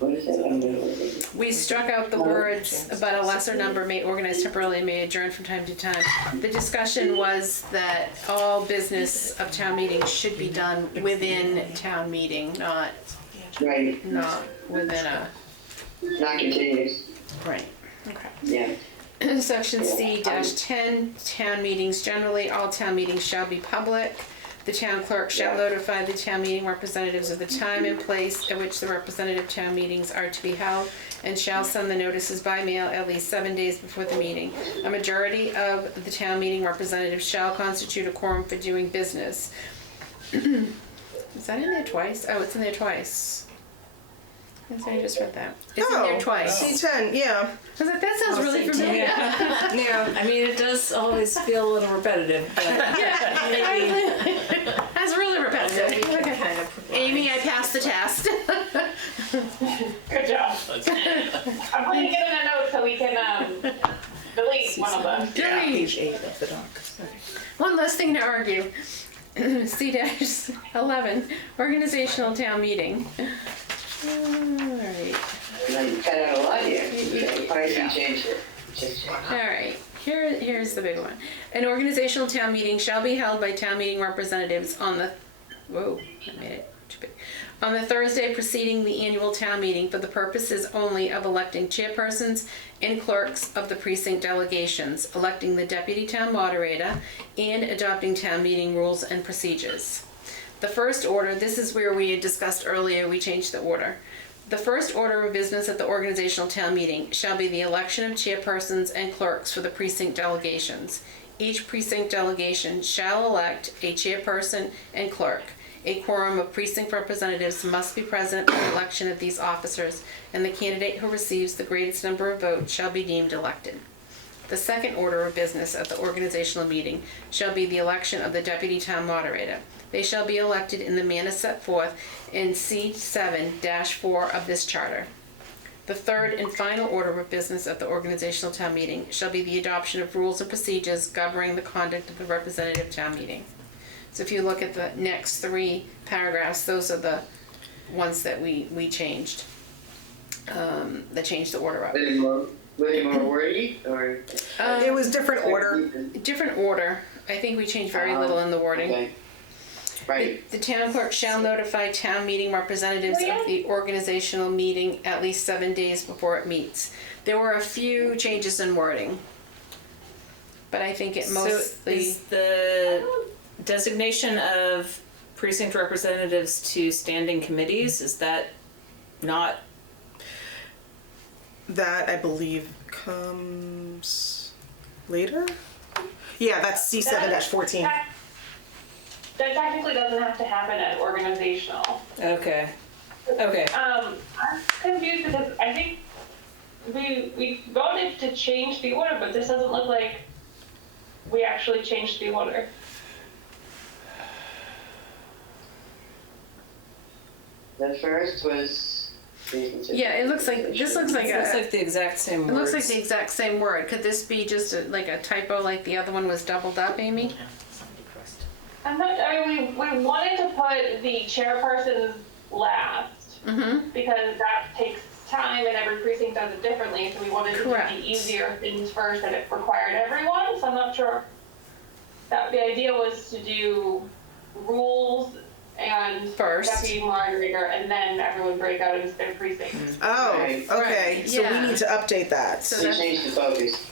What is it? We struck out the words, but a lesser number may organize temporarily and may adjourn from time to time. The discussion was that all business of town meeting should be done within town meeting, not Right, within a, not continuous, right, okay. yeah. Section C-10, town meetings generally, all town meetings shall be public. The town clerk shall notify the town meeting representatives of the time and place at which the representative town meetings are to be held and shall send the notices by mail at least 7 days before the meeting. A majority of the town meeting representatives shall constitute a quorum for doing business. Is that in there twice? Oh, it's in there twice. I just read that. It's in there twice. C10, yeah. I was like, that sounds really familiar. Yeah. I mean, it does always feel a little repetitive, but maybe That's really repetitive. we can Okay. kind of provide. Amy, I passed the test. Good job. I'm putting it in a note so we can delete one of them. Delete. 8 of the doc. One less thing to argue. C-11, organizational town meeting. Alright, You cut out a lot here. Why did you change it? alright. Here's the big one. An organizational town meeting shall be held by town meeting representatives on the, whoa, I made it too big. On the Thursday preceding the annual town meeting for the purposes only of electing chairpersons and clerks of the precinct delegations, electing the deputy town moderator, and adopting town meeting rules and procedures. The first order, this is where we had discussed earlier, we changed the order. The first order of business at the organizational town meeting shall be the election of chairpersons and clerks for the precinct delegations. Each precinct delegation shall elect a chairperson and clerk. A quorum of precinct representatives must be present for the election of these officers, and the candidate who receives the greatest number of votes shall be deemed elected. The second order of business at the organizational meeting shall be the election of the deputy town moderator. They shall be elected in the manner set forth in C7-4 of this charter. The third and final order of business at the organizational town meeting shall be the adoption of rules and procedures governing the conduct of the representative town meeting. So if you look at the next 3 paragraphs, those are the ones that we changed. That changed the order up. Way more wordy, or? It was different order. Different order. I think we changed very little in the wording. Okay. Right. The town clerk shall notify town meeting representatives of the organizational meeting at least 7 days before it meets. There were a few changes in wording, but I think it So mostly. is the designation of precinct representatives to standing committees, is that not? That, I believe, comes later? Yeah, that's C7-14. That technically doesn't have to happen at organizational. Okay. Okay. I'm confused because I think we voted to change the order, but this doesn't look like we actually changed the order. The first was. Yeah, it looks like this looks like It looks like the exact same it looks like words. the exact same word. Could this be just like a typo, like the other one was doubled up, Amy? I'm not, I mean, we wanted to put the chairpersons last Mm-hmm. because that takes time and every precinct does it differently. So we wanted to do Correct. the easier things first and it required everyone. So I'm not sure that the idea was to do rules and First. deputy moderator and then everyone break out into their precincts. Oh, Right. okay. Right, So yeah. we need to update that. So We that's, changed the focus.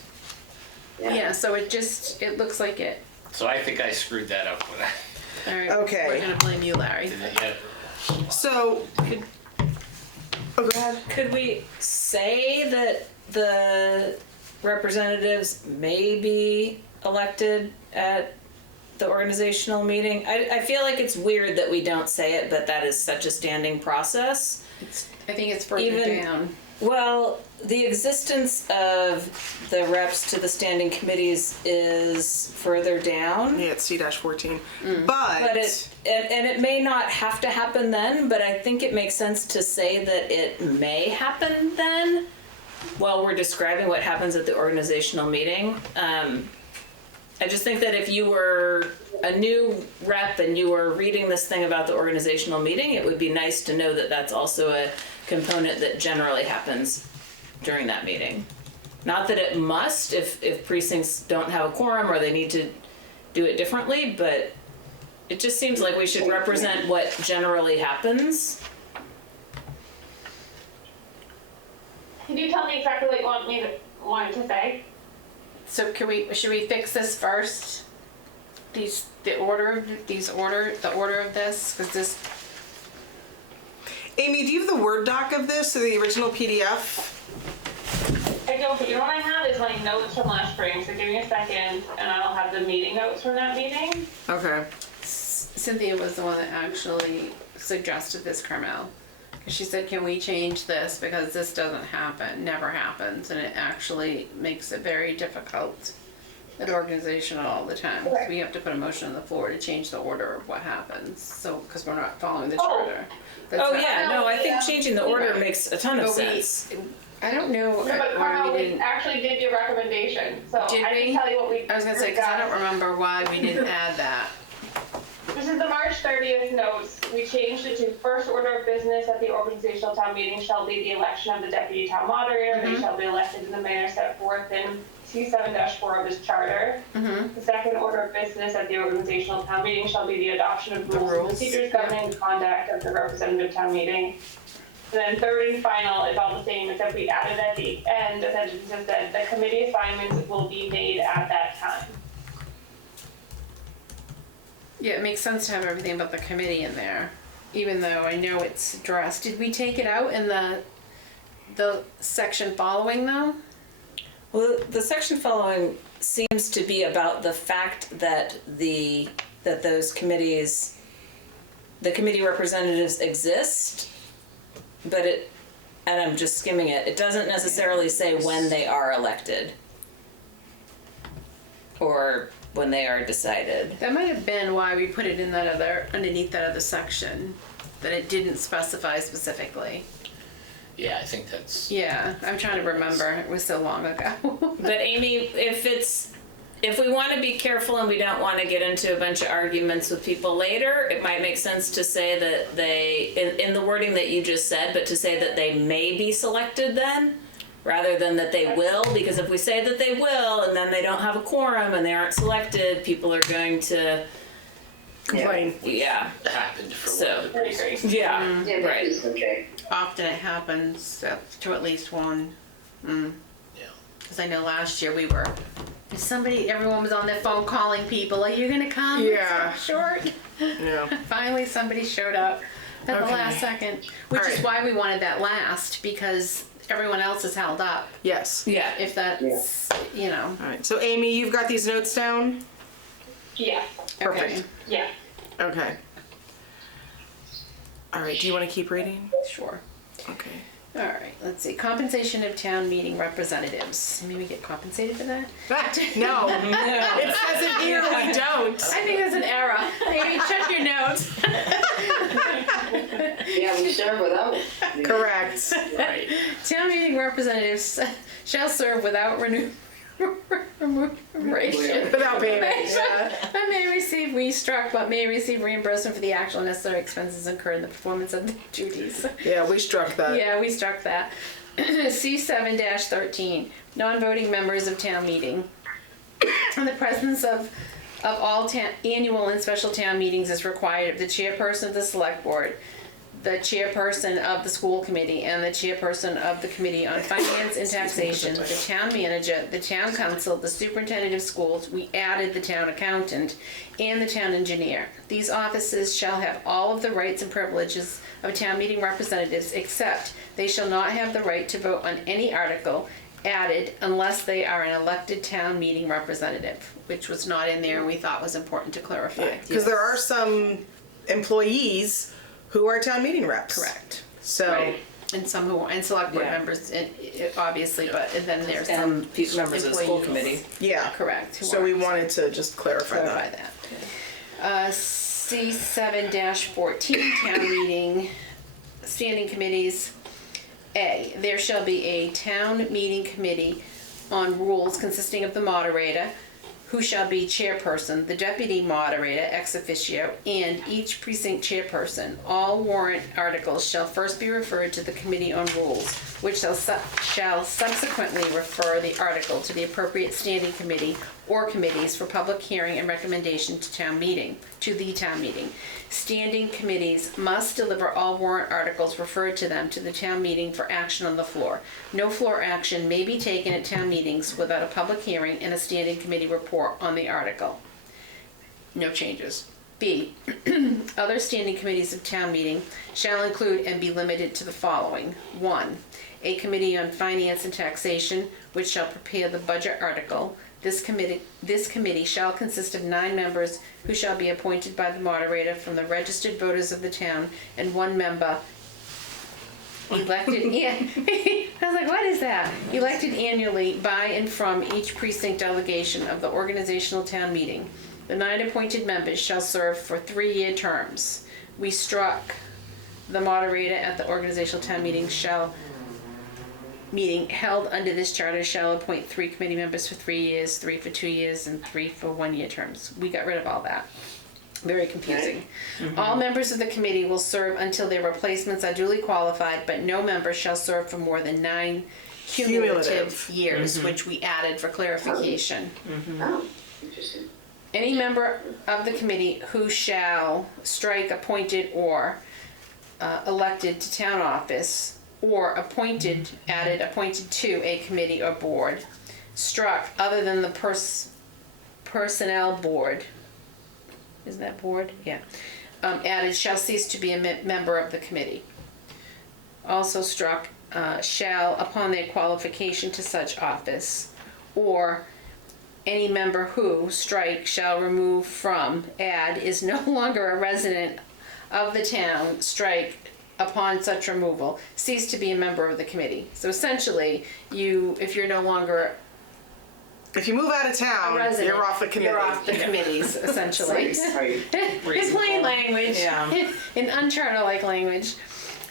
yeah, so it looks like it. So I think I screwed that up when I All right. Okay. We're gonna blame you, Larry. did it yet. So, oh, go ahead. Could we say that the representatives may be elected at the organizational meeting? I feel like it's weird that we don't say it, but that is such a standing process. I think it's further Even- down. Well, the existence of the reps to the standing committees is further down. Yeah, it's C-14. But But it may not have to happen then, but I think it makes sense to say that it may happen then while we're describing what happens at the organizational meeting. I just think that if you were a new rep and you were reading this thing about the organizational meeting, it would be nice to know that that's also a component that generally happens during that meeting. Not that it must if precincts don't have a quorum or they need to do it differently, but it just seems like we should represent what generally happens. Can you tell me exactly what you wanted to say? So should we fix this first? The order of this, because this, Amy, do you have the Word doc of this, or the original PDF? I don't, but you know what I have is my notes from last spring, so give me a second and I'll have the meeting notes from that meeting. Okay. Cynthia was the one that actually suggested this, Carmel. She said, can we change this because this doesn't happen, never happens, and it actually makes it very difficult at organizational all the time. Okay. We have to put a motion on the floor to change the order of what happens, so, because we're not following the Oh. charter. Oh yeah, no, I think changing the order makes a ton of But sense. I don't know No, but why Carmel, we we didn't, actually did your recommendation, so Did I we? can tell you what we. I was gonna say, because I don't remember why we didn't add that. This is the March 30th notes. We changed it to first order of business at the organizational town meeting shall be the election of the deputy town moderator. They shall be elected in the manner set forth in C7-4 of this charter. The second order of business at the organizational town meeting shall be the adoption of rules and procedures governing the conduct of the representative town meeting. And then third and final is all the same, except we added at the end a sentence that said the committee assignments will be made at that time. Yeah, it makes sense to have everything about the committee in there, even though I know it's addressed. Did we take it out in the section following though? Well, the section following seems to be about the fact that those committees, the committee representatives exist, but and I'm just skimming it, it doesn't necessarily say when they are elected or when they are decided. That might have been why we put it in that underneath that other section, that it didn't specify specifically. Yeah, I think that's. Yeah, I'm trying to remember. It was so long ago. But Amy, if we want to be careful and we don't want to get into a bunch of arguments with people later, it might make sense to say that they, in the wording that you just said, but to say that they may be selected then, rather than that they will, because if we say that they will and then they don't have a quorum and they aren't selected, people are going to Complain. yeah. Happened for So- whatever reason. Yeah, Yeah, that right. is okay. Often it happens to at least one. Yeah. Because I know last year everyone was on their phone calling people, are you gonna come? Yeah. It's so short. Yeah. Finally, somebody showed up at the Okay. last second, which is why we wanted that last, because everyone else is held up. Yes. Yeah. If that's, you know. All right. So Amy, you've got these notes down? Yeah, Perfect. yeah. Okay. All right. Do you want to keep reading? Sure. Okay. All right, let's see. Compensation of town meeting representatives. Maybe we get compensated for that? No. It says it here we don't. I think that's an error. Maybe check your notes. Yeah, we serve without. Correct. Right. Town meeting representatives shall serve without remuneration. Without payment. Yeah. But may receive, we struck, but may receive reimbursement for the actual necessary expenses incurred in the performance of the duties. Yeah, we struck that. Yeah, we struck that. C7-13, non-voting members of town meeting. In the presence of all annual and special town meetings is required of the chairperson of the select board, the chairperson of the school committee, and the chairperson of the committee on finance and taxation, the town manager, the town council, the superintendent of schools, we added the town accountant, and the town engineer. These offices shall have all of the rights and privileges of town meeting representatives, except they shall not have the right to vote on any article added unless they are an elected town meeting representative, which was not in there and we thought was important to clarify. Because there are some employees who are town meeting reps. Correct. So, Right. and some who, and select board Yeah. members, obviously, but then there's some And members of the school employees. committee. Yeah. Correct. who So we aren't. wanted to just clarify Clarify that. that. C7-14, town meeting, standing committees. A, there shall be a town meeting committee on rules consisting of the moderator, who shall be chairperson, the deputy moderator ex officio, and each precinct chairperson. All warrant articles shall first be referred to the Committee on Rules, which shall subsequently refer the article to the appropriate standing committee or committees for public hearing and recommendation to the town meeting. Standing committees must deliver all warrant articles referred to them to the town meeting for action on the floor. No floor action may be taken at town meetings without a public hearing and a standing committee report on the article. No changes. B, other standing committees of town meeting shall include and be limited to the following. 1, a committee on finance and taxation, which shall prepare the budget article. This committee shall consist of 9 members who shall be appointed by the moderator from the registered voters of the town and 1 member elected. I was like, what is that? Elected annually by and from each precinct delegation of the organizational town meeting. The 9 appointed members shall serve for 3-year terms. We struck the moderator at the organizational town meeting held under this charter shall appoint 3 committee members for 3 years, 3 for 2 years, and 3 for 1-year terms. We got rid of all that. Very confusing. All members of the committee will serve until their replacements are duly qualified, but no member shall serve for more than 9 cumulative years, which we added for clarification. Oh, interesting. Any member of the committee who shall strike appointed or elected to town office or appointed to a committee or board, struck other than the personnel board, isn't that board? Yeah. Added shall cease to be a member of the committee. Also struck shall upon their qualification to such office, or any member who, strike, shall remove from, add, is no longer a resident of the town, strike, upon such removal, cease to be a member of the committee. So essentially, if you're no longer If you move out of a town, resident, you're off the committee. You're off the committees, essentially. Right. In plain language, Yeah. in uncharter-like language.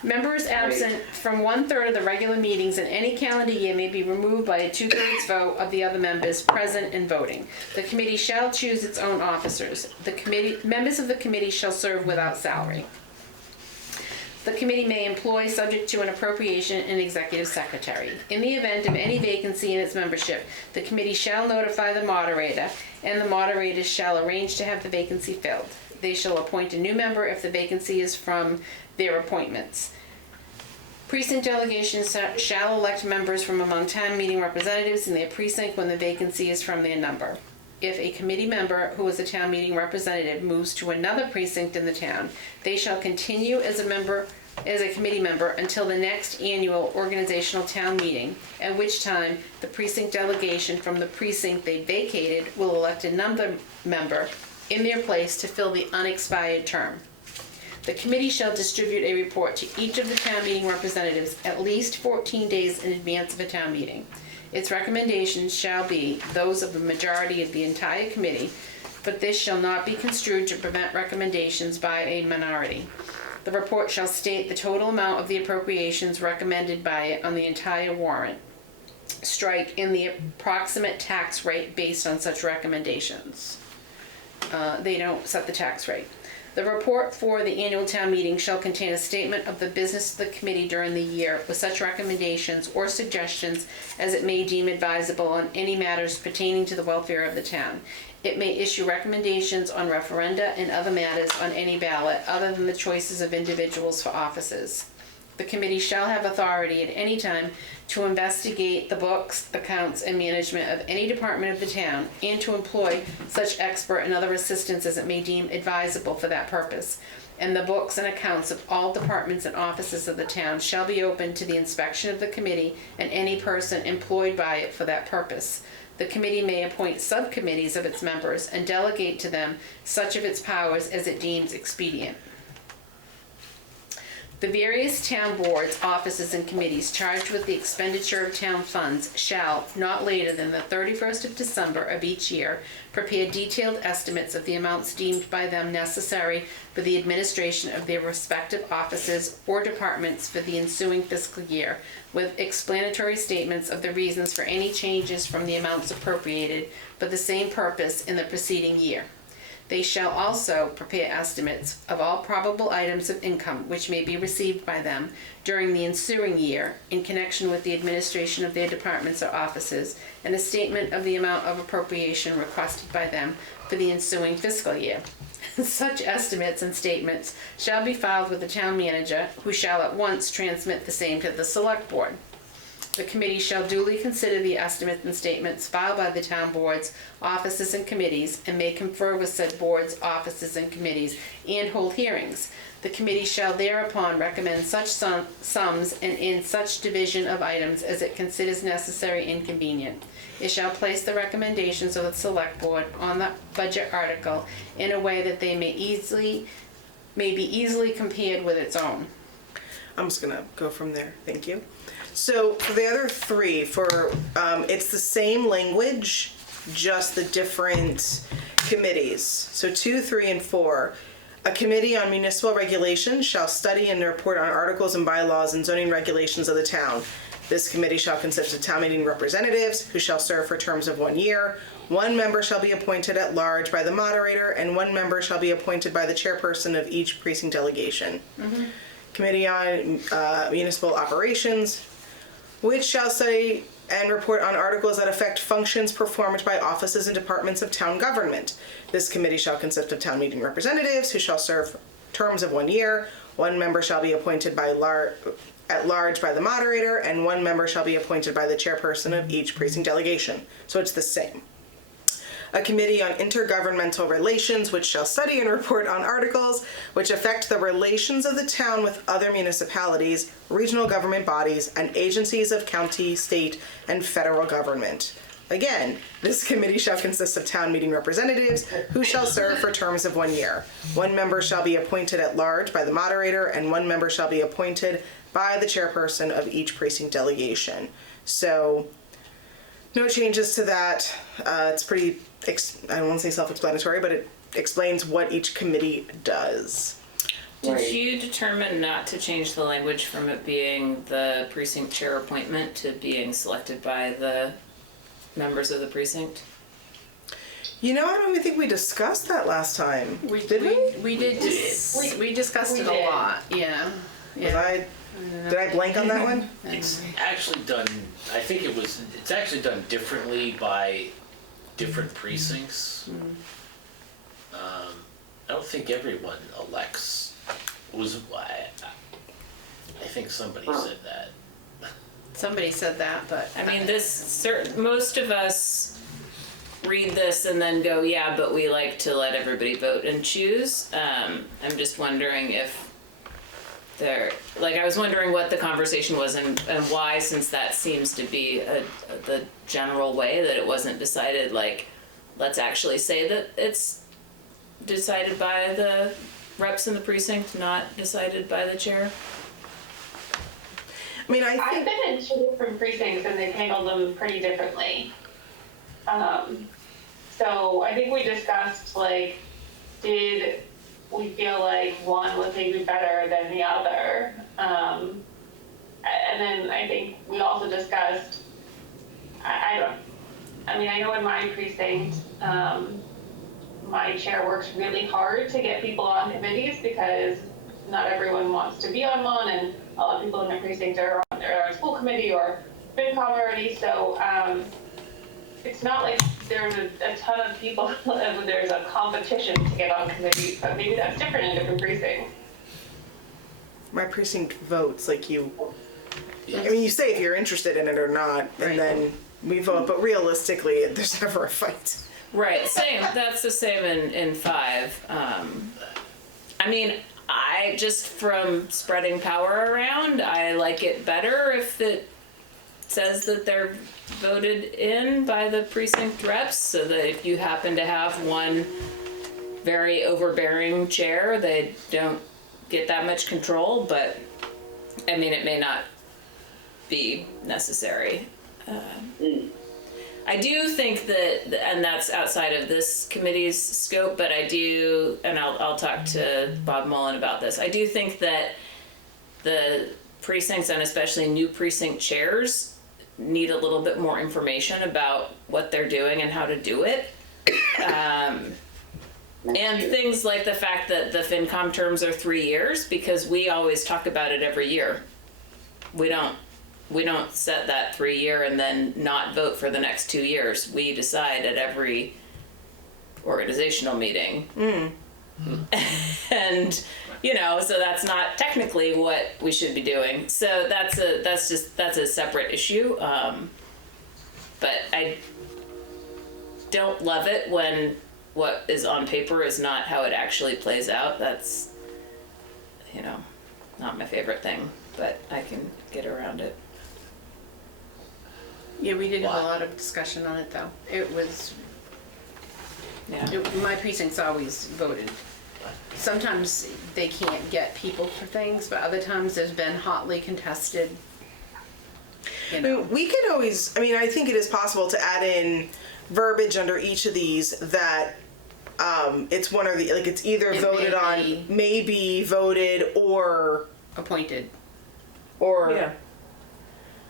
Members absent from 1/3 of the regular meetings in any calendar year may be removed by a 2/3 vote of the other members present and voting. The committee shall choose its own officers. Members of the committee shall serve without salary. The committee may employ, subject to an appropriation, an executive secretary. In the event of any vacancy in its membership, the committee shall notify the moderator, and the moderator shall arrange to have the vacancy filled. They shall appoint a new member if the vacancy is from their appointments. Precinct delegations shall elect members from among town meeting representatives in their precinct when the vacancy is from their number. If a committee member who is a town meeting representative moves to another precinct in the town, they shall continue as a committee member until the next annual organizational town meeting, at which time the precinct delegation from the precinct they vacated will elect another member in their place to fill the unexpired term. The committee shall distribute a report to each of the town meeting representatives at least 14 days in advance of a town meeting. Its recommendations shall be those of the majority of the entire committee, but this shall not be construed to prevent recommendations by a minority. The report shall state the total amount of the appropriations recommended by it on the entire warrant. Strike in the approximate tax rate based on such recommendations. They don't set the tax rate. The report for the annual town meeting shall contain a statement of the business of the committee during the year with such recommendations or suggestions as it may deem advisable on any matters pertaining to the welfare of the town. It may issue recommendations on referenda and other matters on any ballot other than the choices of individuals for offices. The committee shall have authority at any time to investigate the books, accounts, and management of any department of the town, and to employ such expert and other assistance as it may deem advisable for that purpose. And the books and accounts of all departments and offices of the town shall be open to the inspection of the committee and any person employed by it for that purpose. The committee may appoint subcommittees of its members and delegate to them such of its powers as it deems expedient. The various town boards, offices, and committees charged with the expenditure of town funds shall, not later than the 31st of December of each year, prepare detailed estimates of the amounts deemed by them necessary for the administration of their respective offices or departments for the ensuing fiscal year, with explanatory statements of the reasons for any changes from the amounts appropriated for the same purpose in the preceding year. They shall also prepare estimates of all probable items of income which may be received by them during the ensuing year in connection with the administration of their departments or offices, and a statement of the amount of appropriation requested by them for the ensuing fiscal year. Such estimates and statements shall be filed with the town manager, who shall at once transmit the same to the select board. The committee shall duly consider the estimates and statements filed by the town boards, offices, and committees, and may confer with said boards, offices, and committees, and hold hearings. The committee shall thereupon recommend such sums and in such division of items as it considers necessary and convenient. It shall place the recommendations of the select board on the budget article in a way that they may be easily compared with its own. I'm just gonna go from there, thank you. So for the other three, it's the same language, just the different committees. So 2, 3, and 4. A committee on municipal regulations shall study and report on articles and bylaws and zoning regulations of the town. This committee shall consist of town meeting representatives who shall serve for terms of 1 year. 1 member shall be appointed at large by the moderator, and 1 member shall be appointed by the chairperson of each precinct delegation. Committee on municipal operations, which shall study and report on articles that affect functions performed by offices and departments of town government. This committee shall consist of town meeting representatives who shall serve terms of 1 year. 1 member shall be appointed at large by the moderator, and 1 member shall be appointed by the chairperson of each precinct delegation. So it's the same. A committee on intergovernmental relations, which shall study and report on articles which affect the relations of the town with other municipalities, regional government bodies, and agencies of county, state, and federal government. Again, this committee shall consist of town meeting representatives who shall serve for terms of 1 year. 1 member shall be appointed at large by the moderator, and 1 member shall be appointed by the chairperson of each precinct delegation. So, no changes to that. It's pretty, I don't want to say self-explanatory, but it explains what each committee does. Did you determine not to change the language from it being the precinct chair appointment to being selected by the members of the precinct? You know, I don't even think we discussed that last time. We Did we discussed it a lot, yeah. Did I blank on that one? It's actually done, I think it's actually done differently by different precincts. I don't think everyone elects, I think somebody said that. Somebody said that, but I mean, most of us read this and then go, yeah, but we like to let everybody vote and choose. I'm just wondering if I was wondering what the conversation was and why, since that seems to be the general way, that it wasn't decided, let's actually say that it's decided by the reps in the precinct, not decided by the chair. I mean, I've been in 2 different precincts and they've handled them pretty differently. So I think we discussed, did we feel like one was maybe better than the other? And then I think we also discussed, I know in my precinct, my chair works really hard to get people on committees because not everyone wants to be on one, and a lot of people in my precinct are on their school committee or FinCom already, so it's not like there's a ton of people, there's a competition to get on committees, but maybe that's different in different precincts. my precinct votes, I mean, you say if you're interested in it or not, and then we vote, but realistically, there's never a fight. Right, same. That's the same in 5. I mean, I just, from spreading power around, I like it better if it says that they're voted in by the precinct reps, so that if you happen to have one very overbearing chair, they don't get that much control, but I mean, it may not be necessary. I do think that, and that's outside of this committee's scope, but I do, and I'll talk to Bob Mullen about this. I do think that the precincts, and especially new precinct chairs, need a little bit more information about what they're doing and how to do it. And things like the fact that the FinCom terms are 3 years, because we always talk about it every year. We don't set that 3 year and then not vote for the next 2 years. We decide at every organizational meeting. And, you know, so that's not technically what we should be doing. So that's a separate issue. But I don't love it when what is on paper is not how it actually plays out. That's, you know, not my favorite thing, but I can get around it. Yeah, we did have a lot of discussion on it though. It was, Yeah. my precinct's always voted. Sometimes they can't get people for things, but other times there's been hotly contested, you I know. mean, we could always, I mean, I think it is possible to add in verbiage under each of these that it's one or the, like it's either It voted may on, be- maybe voted, or Appointed. Yeah.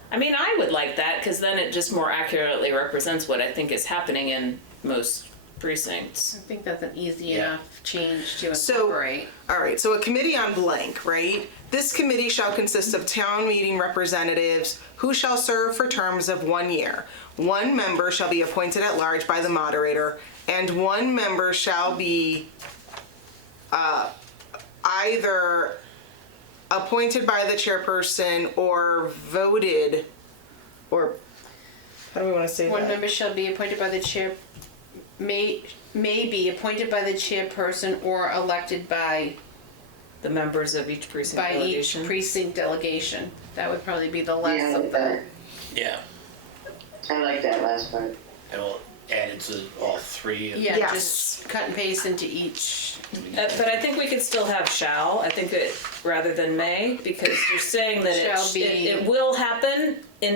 I mean, I would like that because then it just more accurately represents what I think is happening in most precincts. I think that's an easy Yeah. enough change to So- incorporate. All right, so a committee on blank, right? This committee shall consist of town meeting representatives who shall serve for terms of 1 year. One member shall be appointed at large by the moderator, and one member shall be either appointed by the chairperson or voted, or how do we want to say One that? member shall be appointed by the chair, may be appointed by the chairperson or elected by The members of each precinct each delegation. precinct delegation. That would probably be the Yeah, less I of like the. that. Yeah, I like that last part. and we'll add it to all three. Yeah, Yes. just cut and paste into each. But I think we could still have shall, I think it, rather than may, because you're saying that Shall be- it will happen in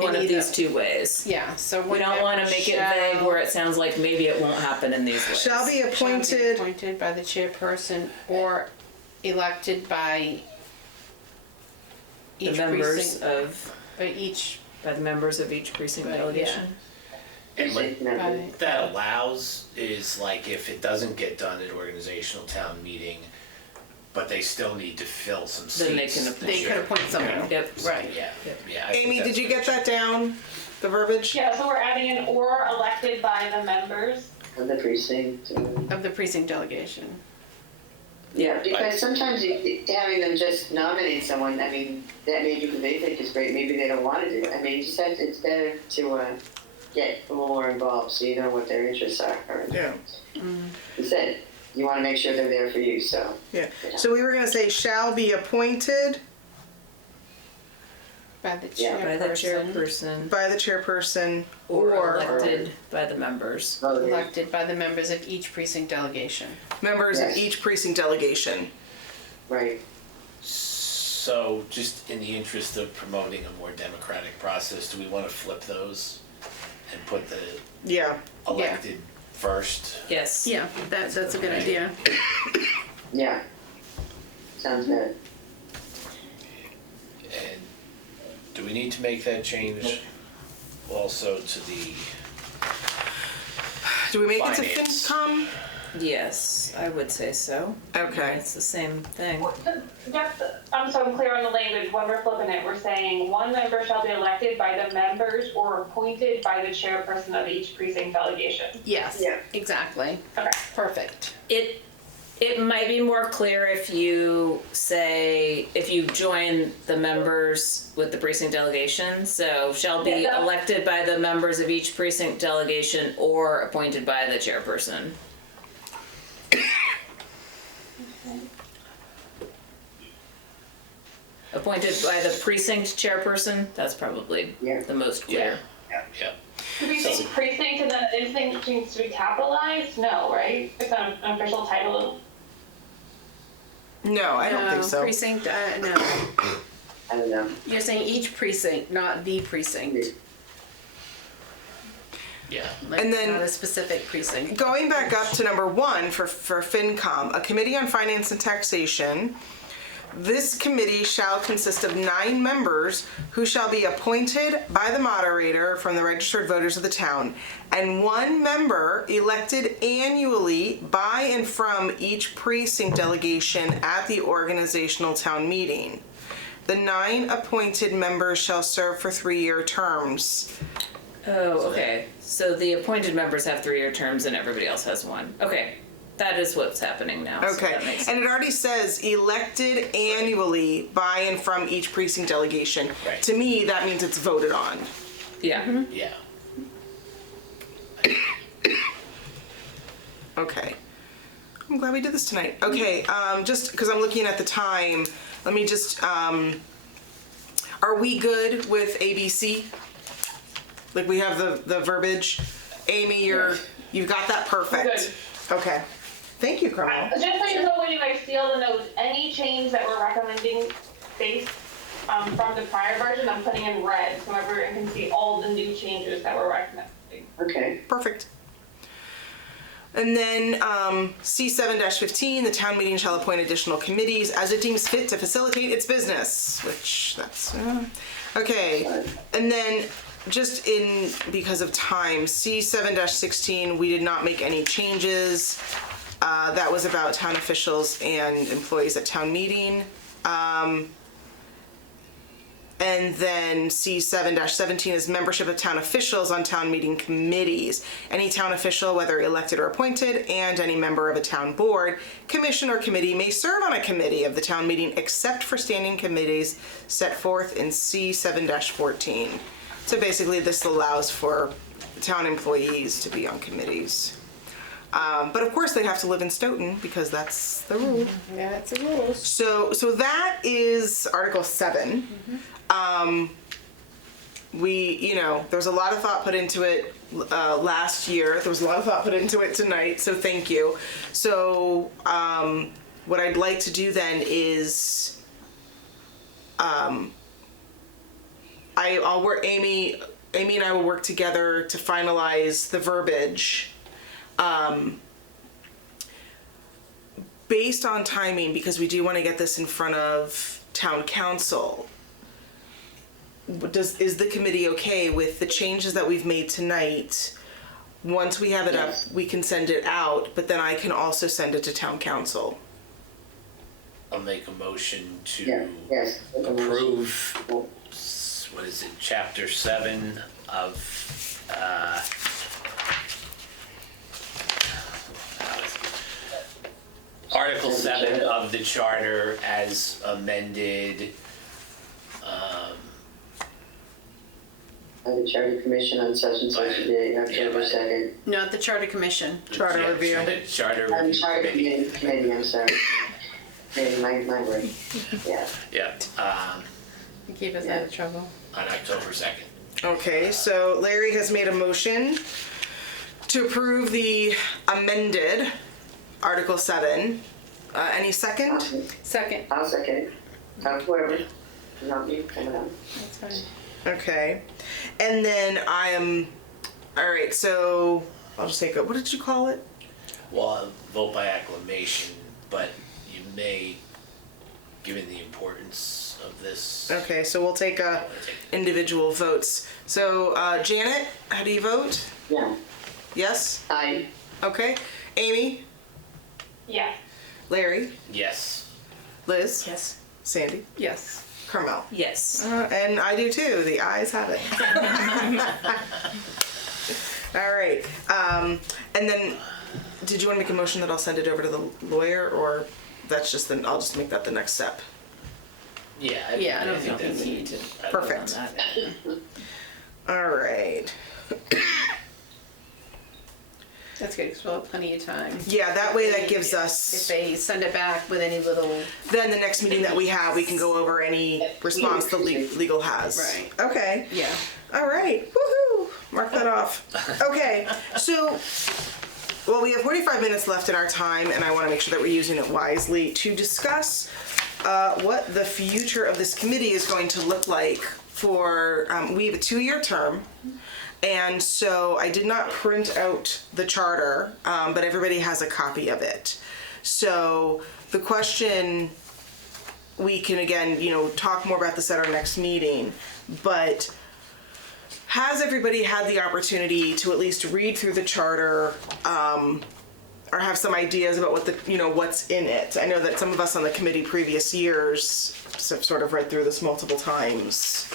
one of either. these two ways. Yeah, so We don't want to make it vague where it sounds like maybe it won't happen in these ways. Shall be appointed. appointed by the chairperson or elected by The each members precinct, of, by the members of each precinct Right, delegation. And what by, that allows is like if it doesn't get done at organizational town meeting, but they still need to fill some seats. Then they can appoint. they could appoint someone. Yep. Right. Yeah, Yep. yeah. I think Amy, did that's you what get it that down? The verbiage? Yeah, so we're adding in or elected by the members. Of the precinct. Of the precinct delegation. Yeah, because sometimes having them just nominate someone, I mean, that maybe they think is great, maybe they don't want to do it. I mean, you just have to, it's better to get a little more involved so you know what their interests are. Yeah. You said you want to make sure they're there for you, so. Yeah. So we were going to say shall be appointed By the Yeah. By the chairperson. chairperson by the chairperson or or elected by the members. Voted. Elected by the members of each precinct delegation. members of Yes. each precinct delegation. Right. So just in the interest of promoting a more democratic process, do we want to flip those and put the Yeah. elected first? Yes. Yeah, that's a good idea. Yeah. Sounds good. And do we need to make that change also to the, Do we make it to Finance. FinCom? Yes, I would say so. Okay. It's the same thing. Just, so I'm clear on the language, when we're flipping it, we're saying one member shall be elected by the members or appointed by the chairperson of each precinct delegation. Yes, Yeah. exactly. Okay. Perfect. It might be more clear if you say, if you join the members with the precinct delegation, so shall be Yeah. elected by the members of each precinct delegation or appointed by the chairperson. Appointed by the precinct chairperson, that's probably Yeah. the most clear. yeah. Do we think precinct and then instinct needs to be capitalized? No, right? It's not an official title. No, I don't think so. Precinct, no. I don't know. You're saying each precinct, not the precinct. Yeah. Like, And then- not a specific precinct. Going back up to number 1 for FinCom, a committee on finance and taxation. This committee shall consist of 9 members who shall be appointed by the moderator from the registered voters of the town, and 1 member elected annually by and from each precinct delegation at the organizational town meeting. The 9 appointed members shall serve for 3-year terms. Oh, okay. So the appointed members have 3-year terms and everybody else has 1. Okay. That is what's happening now. So Okay, that makes and sense. it already says elected annually by and from each precinct delegation. Right. To me, that means it's voted on. Yeah. Yeah. Okay. I'm glad we did this tonight. Okay, just because I'm looking at the time, let me just, are we good with ABC? Like we have the verbiage? Amy, you've got that perfect. Okay. Thank you, Carmel. Just so you know, when you guys seal the notes, any change that we're recommending based from the prior version, I'm putting in red so everyone can see all the new changes that we're recommending. Okay. Perfect. And then C7-15, the town meeting shall appoint additional committees as it deems fit to facilitate its business, which that's, okay. And then just because of time, C7-16, we did not make any changes. That was about town officials and employees at town meeting. And then C7-17 is membership of town officials on town meeting committees. Any town official, whether elected or appointed, and any member of a town board, commission, or committee may serve on a committee of the town meeting except for standing committees set forth in C7-14. So basically this allows for town employees to be on committees. But of course they have to live in Stoughton because that's the rule. Yeah, it's a rules. So that is Article 7. There was a lot of thought put into it last year. There was a lot of thought put into it tonight, so thank you. So what I'd like to do then is I'll work, Amy and I will work together to finalize the verbiage. Based on timing, because we do want to get this in front of town council, is the committee okay with the changes that we've made tonight? Once we have it up, we can send it out, but then I can also send it to town council. I'll make a motion to Yes. approve, what is it, Chapter 7 of, Article 7 of the charter as amended, The Charter Commission on such and such a day, October 2nd. Not the Charter Commission. Charter yeah, review. Charter I'm review Charter committee. Committee, I'm sorry. Maybe my word. Yeah. Yeah, Keep us out of trouble. on October 2nd. Okay, so Larry has made a motion to approve the amended Article 7. Any second? Second. I'll second it. Whoever. Not me, someone else. That's fine. Okay. And then all right, so I'll just take what did you call it? Well, vote by acclamation, but you may, given the importance of this. Okay, so we'll take individual votes. So Janet, how do you vote? Yeah. Yes? Aye. Okay. Amy? Yes. Larry? Yes. Liz? Yes. Sandy? Yes. Carmel? Yes. And I do too. The ayes have it. All right. And then, did you want to make a motion that I'll send it over to the lawyer, or that's just I'll just make that the next step? Yeah. Yeah, I don't think think that's we need to. Perfect. All right. That's good, because we'll have plenty of time. Yeah, that way that gives If us. they send it back with any little, Then the next meeting that we have, we can go over any response the legal has. Right. Okay. yeah. All right. Woohoo! Mark that off. Okay. So Well, we have 45 minutes left in our time, and I want to make sure that we're using it wisely to discuss what the future of this committee is going to look like for, we have a 2-year term, and so I did not print out the charter, but everybody has a copy of it. So the question, we can again, talk more about this at our next meeting, but has everybody had the opportunity to at least read through the charter, or have some ideas about what what's in it? I know that some of us on the committee previous years have sort of read through this multiple times.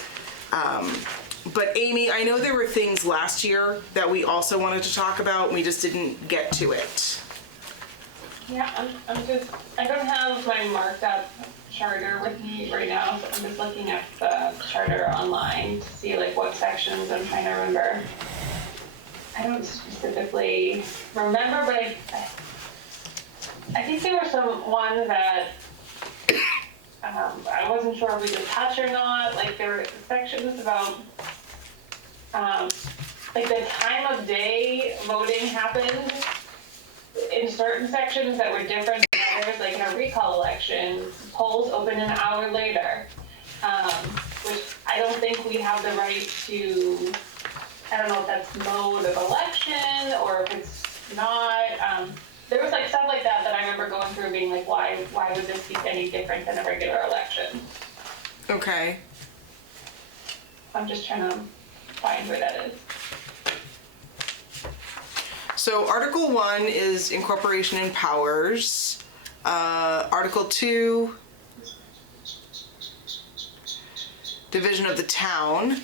But Amy, I know there were things last year that we also wanted to talk about, and we just didn't get to it. Yeah, I don't have my marked up charter with me right now, so I'm just looking at the charter online to see like what sections I'm trying to remember. I don't specifically remember, but I think there were some ones that I wasn't sure if we could touch or not. Like there were sections about like the time of day voting happened in certain sections that were different than others. Like in a recall election, polls open an hour later, which I don't think we have the right to. I don't know if that's mode of election or if it's not. There was like stuff like that I remember going through and being like, why would this be any different than a regular election? Okay. I'm just trying to find where that is. So Article 1 is incorporation and powers. Article 2, division of the town.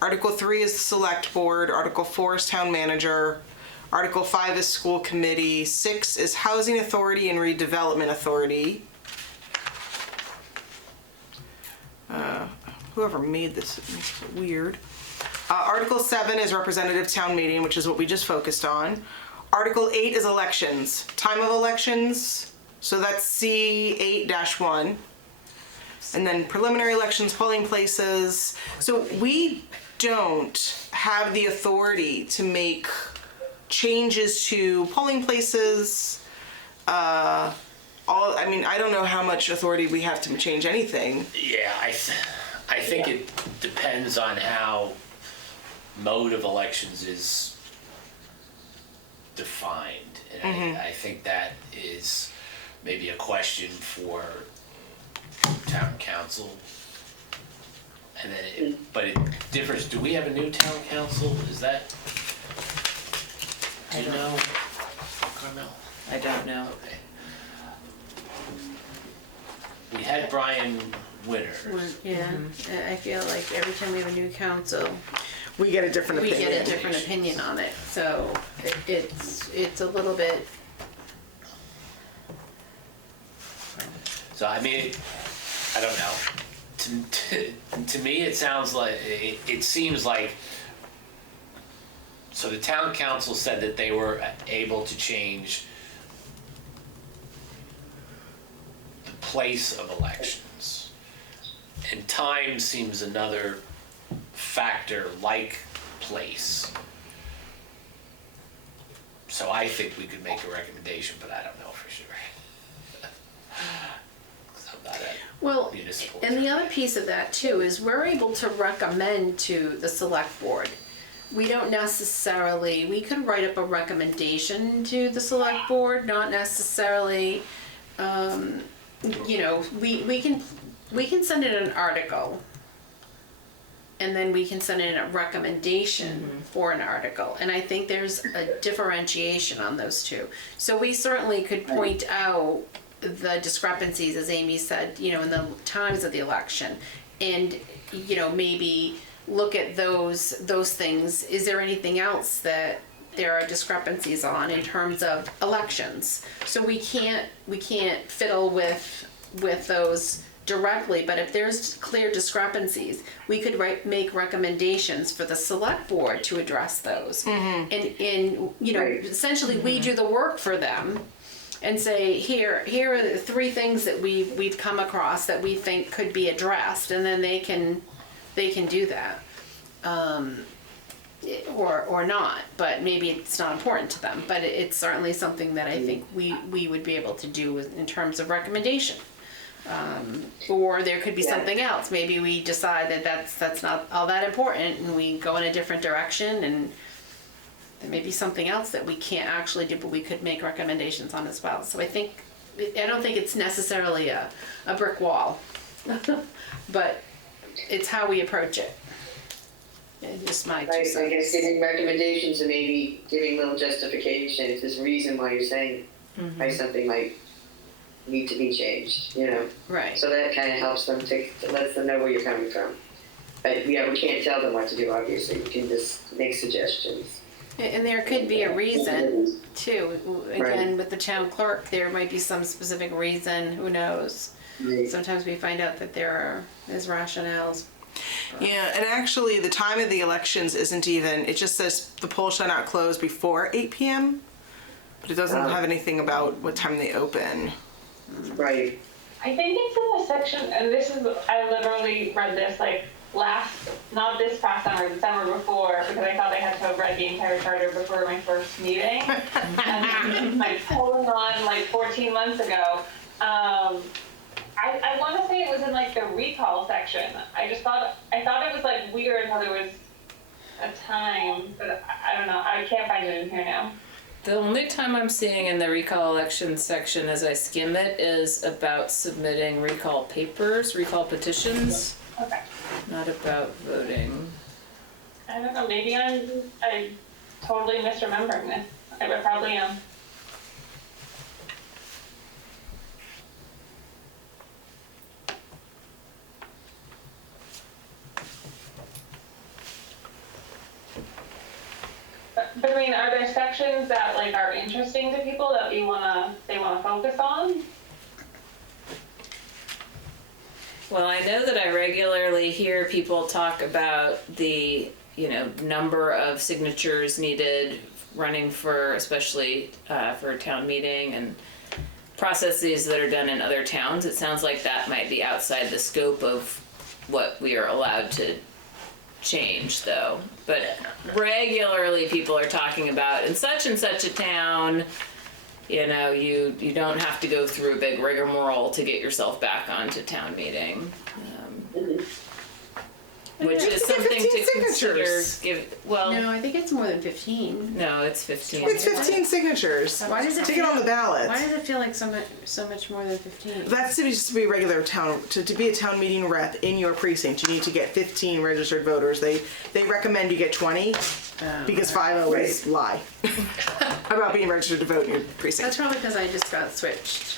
Article 3 is the select board. Article 4 is town manager. Article 5 is school committee. 6 is housing authority and redevelopment authority. Whoever made this, it makes it weird. Article 7 is representative town meeting, which is what we just focused on. Article 8 is elections. Time of elections, so that's C8-1. And then preliminary elections, polling places. So we don't have the authority to make changes to polling places. I don't know how much authority we have to change anything. Yeah, I think it depends on how mode of elections is defined. And I think that is maybe a question for town council. And then but it differs. Do we have a new town council? Is that, do you know, Carmel? I don't know. Okay. We had Brian Winter. Yeah, I feel like every time we have a new council, We get a different we opinion. get a different opinion on it. So it's a little bit. So I mean, I don't know. To me, it sounds like it seems like. So the town council said that they were able to change the place of elections, and time seems another factor like place. So I think we could make a recommendation, but I don't know for sure. 'Cause I'm not a Well, municipal. and the other piece of that too is we're able to recommend to the select board. We don't necessarily, we could write up a recommendation to the select board, not necessarily, we can send in an article. And then we can send in a recommendation for an article. And I think there's a differentiation on those two. So we certainly could point out the discrepancies, as Amy said, in the times of the election. And, maybe look at those things. Is there anything else that there are discrepancies on in terms of elections? So we can't fiddle with those directly, but if there's clear discrepancies, we could make recommendations for the select board to address those. And essentially we do the work for them and say, here are the 3 things that we've come across that we think could be addressed, and then they can do that. or not, but maybe it's not important to them. But it's certainly something that I think we would be able to do in terms of recommendation. Or there could be something else. Maybe we decide that that's not all that important, and we go in a different direction, and there may be something else that we can't actually do, but we could make recommendations on as well. So I don't think it's necessarily a brick wall, but it's how we approach it. It's just my two Right, cents. I guess giving recommendations and maybe giving little justification, if there's a reason why you're saying why something might need to be changed, you know? Right. So that kind of helps them lets them know where you're coming from. But yeah, we can't tell them what to do, obviously. We can just make suggestions. And there could be a reason too. Again, Right. with the town clerk, there might be some specific reason. Who knows? Right. Sometimes we find out that there is rationales. Yeah, and actually the time of the elections isn't even, it just says the polls shall not close before 8 p.m. But it doesn't have anything about what time they open. Right. I think it's in the section, and this is, I literally read this like not this past summer, the summer before, because I thought I had to have read the entire charter before my first meeting. And like pulling on like 14 months ago. I want to say it was in like the recall section. I thought it was like weird how there was a time, but I don't know. I can't find it in here now. The only time I'm seeing in the recall election section as I skim it is about submitting recall papers, recall petitions, Okay. not about voting. I don't know. Maybe I'm totally misremembering this. I probably am. But I mean, are there sections that like are interesting to people that they wanna focus on? Well, I know that I regularly hear people talk about the, number of signatures needed running for, especially for a town meeting, and processes that are done in other towns. It sounds like that might be outside the scope of what we are allowed to change, though. But regularly people are talking about in such and such a town, you don't have to go through a big rigmarole to get yourself back onto town meeting. Which is something to consider. No, I think it's more than 15. No, it's 15. It's 15 signatures Why does it to get on the ballot. Why does it feel like so much more than 15? That's supposed to be regular town, to be a town meeting rep in your precinct, you need to get 15 registered voters. They recommend you get 20 because 5 always lie about being registered to vote in your precinct. That's probably because I just got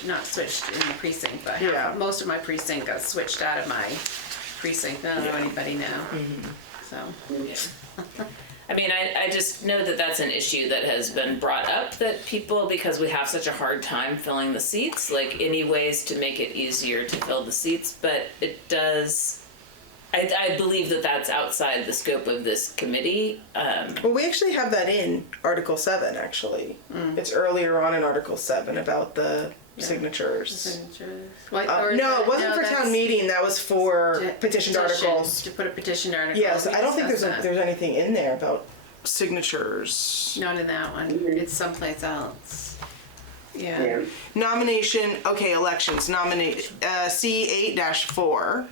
not switched in the precinct, but most of my precinct got switched out of my precinct. I don't know anybody now. So. I mean, I just know that that's an issue that has been brought up, that people, because we have such a hard time filling the seats, like any ways to make it easier to fill the seats, but it does, I believe that that's outside the scope of this committee. Well, we actually have that in Article 7, actually. It's earlier on in Article 7 about the signatures. No, it wasn't for town meeting. That was for petitioned articles. To put a petitioned article. Yes, I don't think there's anything in there about signatures. Not in that one. It's someplace else. Yeah. Nomination. Okay, elections. Nominate. C8-4.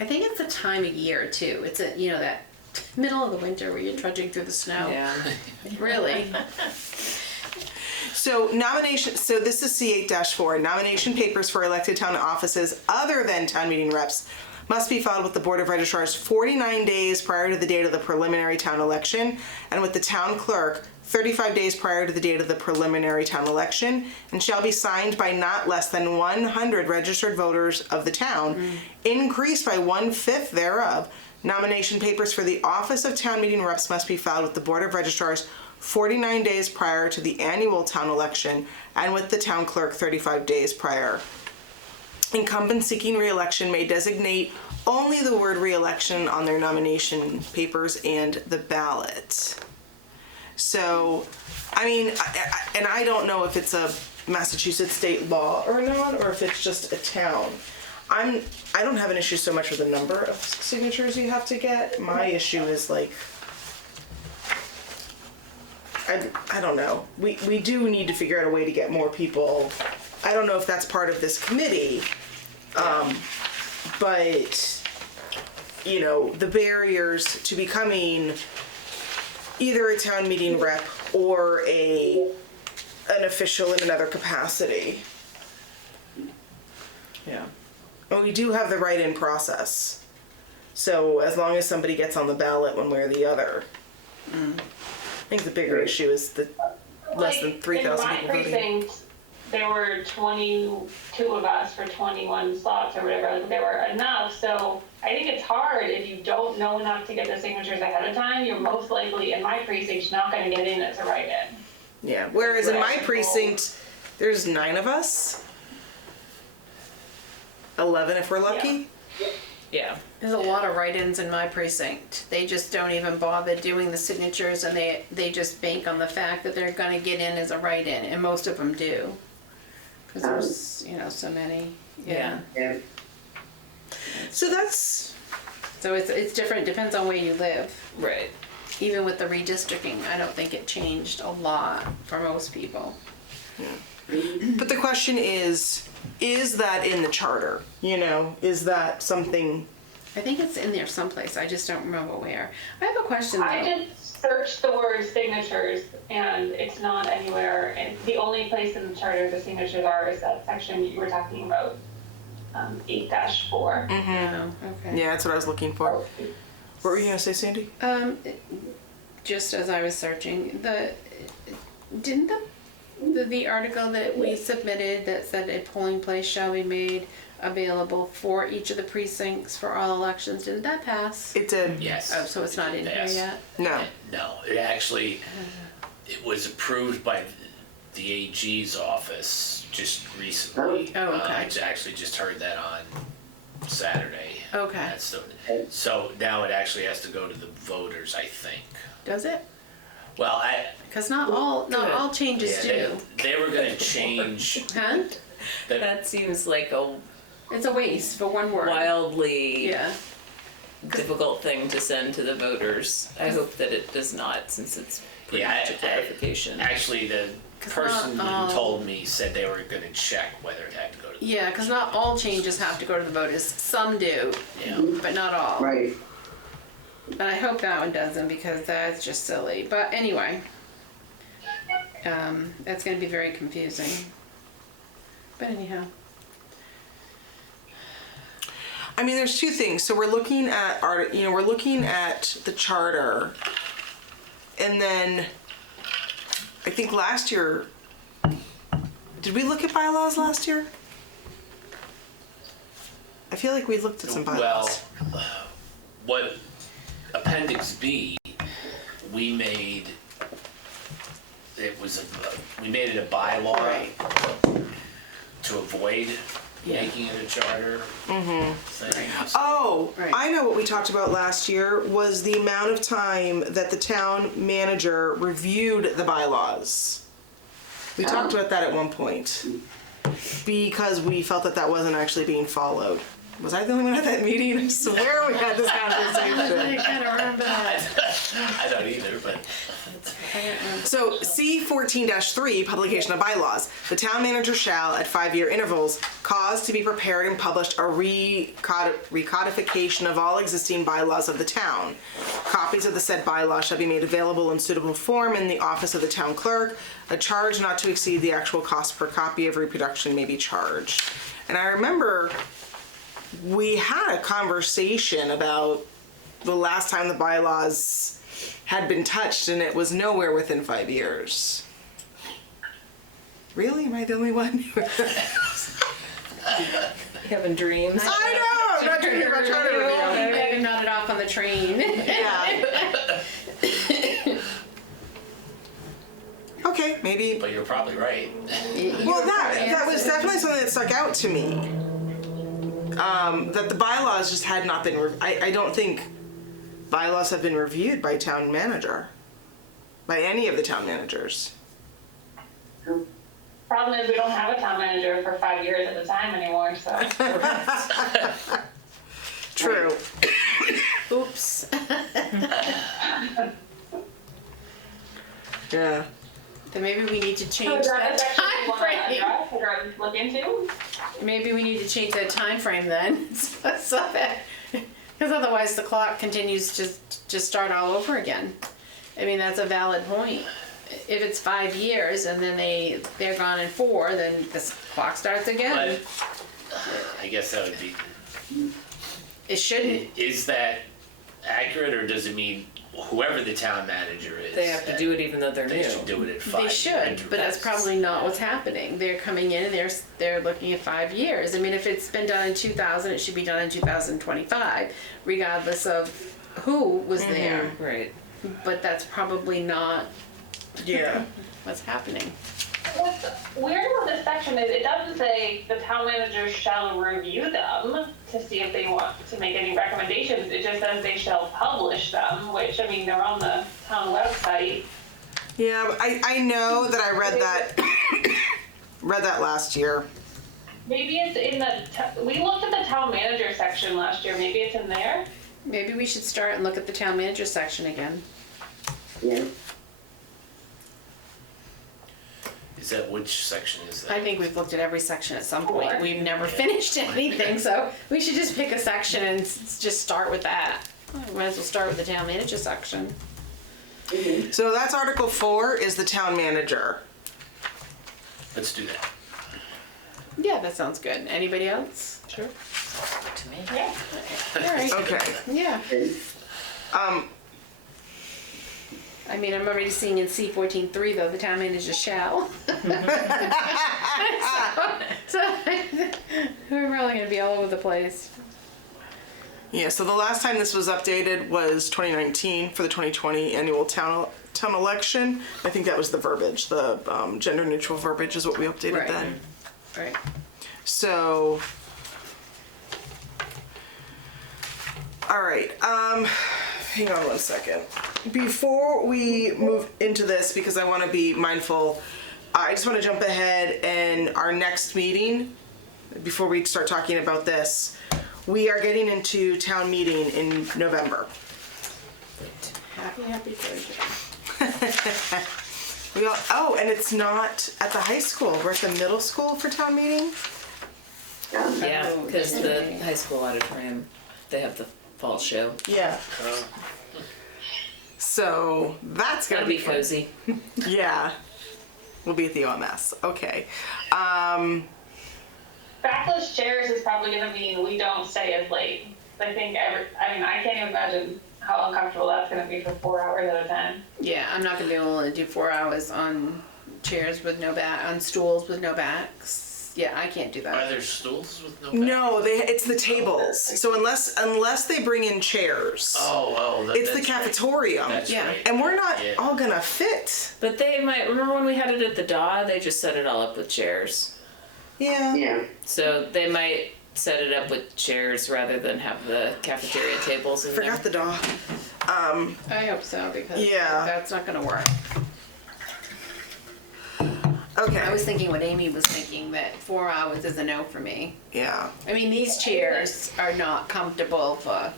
I think it's the time of year too. It's that middle of the winter where you're trudging through the snow. Yeah. Really. So nomination. So this is C8-4. Nomination papers for elected town offices other than town meeting reps must be filed with the Board of Registrars 49 days prior to the date of the preliminary town election, and with the town clerk 35 days prior to the date of the preliminary town election, and shall be signed by not less than 100 registered voters of the town, increased by 1/5 thereof. Nomination papers for the office of town meeting reps must be filed with the Board of Registrars 49 days prior to the annual town election, and with the town clerk 35 days prior. Incumbents seeking re-election may designate only the word re-election on their nomination papers and the ballot. So, I mean, I don't know if it's a Massachusetts state law or not, or if it's just a town. I don't have an issue so much with the number of signatures you have to get. My issue is like I don't know. We do need to figure out a way to get more people. I don't know if that's part of this committee, but you know, the barriers to becoming either a town meeting rep or an official in another capacity. Yeah. And we do have the write-in process. So as long as somebody gets on the ballot one way or the other. I think the bigger issue is the less than 3,000 people In my voting. precinct, there were 22 of us for 21 slots or whatever. Like, there were enough. So I think it's hard if you don't know enough to get the signatures ahead of time. You're most likely, in my precinct, not going to get in as a write-in. Yeah. Whereas in my Right. precinct, there's 9 of us. 11 if we're lucky. Yeah. There's a lot of write-ins in my precinct. They just don't even bother doing the signatures, and they just bank on the fact that they're gonna get in as a write-in, and most of them do. Cause there's, you know, so many, yeah. Yeah. So that's So it's different, depends on where you live. Right. Even with the redistricting, I don't think it changed a lot for most people. but the question is that in the charter? You know, is that something? I think it's in there someplace, I just don't remember where. I have a question though. I just searched the word signatures and it's not anywhere. And the only place in the charter the signatures are is that section you were talking about, 8-4. Oh, okay. Yeah, that's what I was looking for. What were you gonna say, Sandy? Just as I was searching, didn't the article that we submitted that said a polling place shall be made available for each of the precincts for all elections, didn't that pass? It did. Yes. Oh, so it's not in here Yes. yet? No. No, it was approved by the AG's office just recently. Oh, okay. I actually just heard that on Saturday. Okay. That's so now it actually has to go to the voters, I think. Does it? Well, Because not all changes do. they were gonna change. Huh? That seems like a It's a waste for one word. wildly Yeah. difficult thing to send to the voters. I hope that it does not, since it's pretty much a clarification. Actually, the person who told me said they were gonna check whether it had to go to the Yeah, because not all changes have to go to the voters. Some do, Yeah. but not all. Right. But I hope that one doesn't, because that's just silly. But anyway, that's going to be very confusing. But anyhow. I mean, there's two things. So we're looking at we're looking at the charter, and then I think last year, did we look at bylaws last year? I feel like we looked at some bylaws. Well, what Appendix B, we made it a bylaw to avoid making it a charter thing. Oh, Right. I know what we talked about last year was the amount of time that the town manager reviewed the bylaws. We talked about that at one point because we felt that wasn't actually being followed. Was I the only one at that meeting? I swear we had this conversation. kind of remember that. I don't either, but So C14-3, publication of bylaws. The town manager shall, at 5-year intervals, cause to be prepared and published a recodification of all existing bylaws of the town. Copies of the said bylaw shall be made available in suitable form in the office of the town clerk. A charge not to exceed the actual cost per copy of reproduction may be charged. And I remember we had a conversation about the last time the bylaws had been touched, and it was nowhere within 5 years. Really? Am I the only one? Having dreams. I know! I'm not trying to hear about charter review. I nodded off on the train. Yeah. Okay, maybe. but you're probably right. Well, that was definitely something that stuck out to me. That the bylaws just had not been. I don't think bylaws have been reviewed by town manager, by any of the town managers. Problem is we don't have a town manager for 5 years at a time anymore, so. True. Oops. Yeah. Then maybe we need to So change is that that a section you time want to frame. address or look into? Maybe we need to change that time frame then, so that, because otherwise the clock continues to just start all over again. I mean, that's a valid point. If it's 5 years and then they're gone in 4, then this clock starts again. But I guess that would be, It shouldn't. is that accurate, or does it mean whoever the town manager is? They have to do it even though they're They new. should do it at 5 They should, but that's probably not what's happening. They're coming in and they're looking at 5 years. I mean, if it's been done in 2000, it should be done in 2025, regardless of who was there. Right. But that's probably not Yeah. what's happening. What's weird about this section is it doesn't say the town manager shall review them to see if they want to make any recommendations. It just says they shall publish them, which, I mean, they're on the town website. Yeah, but I know that I read that last year. Maybe it's in we looked at the town manager section last year. Maybe it's in there. Maybe we should start and look at the town manager section again. Yeah. Is that, which section is that? I think we've looked at every section at some point. Sure. We've never finished anything, so we should just pick a section and just start with that. Might as well start with the town manager section. So that's Article 4 is the town manager. Let's do that. Yeah, that sounds good. Anybody else? Sure. Good to me. Yeah. All right. Okay. Yeah. I mean, I'm already seeing in C14.3 though, the town manager shall. so we're probably gonna be all over the place. Yeah, so the last time this was updated was 2019 for the 2020 annual town election. I think that was the verbiage, the gender neutral verbiage is what we updated Right. then. Right. So, all right, hang on one second. Before we move into this, because I want to be mindful, I just want to jump ahead, and our next meeting, before we start talking about this, we are getting into town meeting in November. Happy Thursday. And it's not at the high school, we're at the middle school for town meeting? Yeah, because the high school auditorium, they have the fall show. Yeah. So that's gonna That'll be be cozy. Yeah. We'll be at the OMS. Okay. Backless chairs is probably going to mean we don't stay as late. I think I can't even imagine how uncomfortable that's going to be for 4 hours at a time. Yeah, I'm not gonna be able to do 4 hours on chairs with no back, on stools with no backs. Yeah, I can't do Are that. there stools with no back? No, it's the tables. So unless they bring in chairs, it's the that's cafetorium. Right. That's Yeah. right. And we're not Yeah. all gonna fit. But they might, remember when we had it at the DAW, they just set it all up with chairs. Yeah. Yeah. So they might set it up with chairs rather than have the cafeteria tables in there. Forgot the DAW. I hope so, because Yeah. that's not gonna work. Okay. I was thinking what Amy was thinking, that 4 hours is a no for me. Yeah. I mean, these chairs are not comfortable for.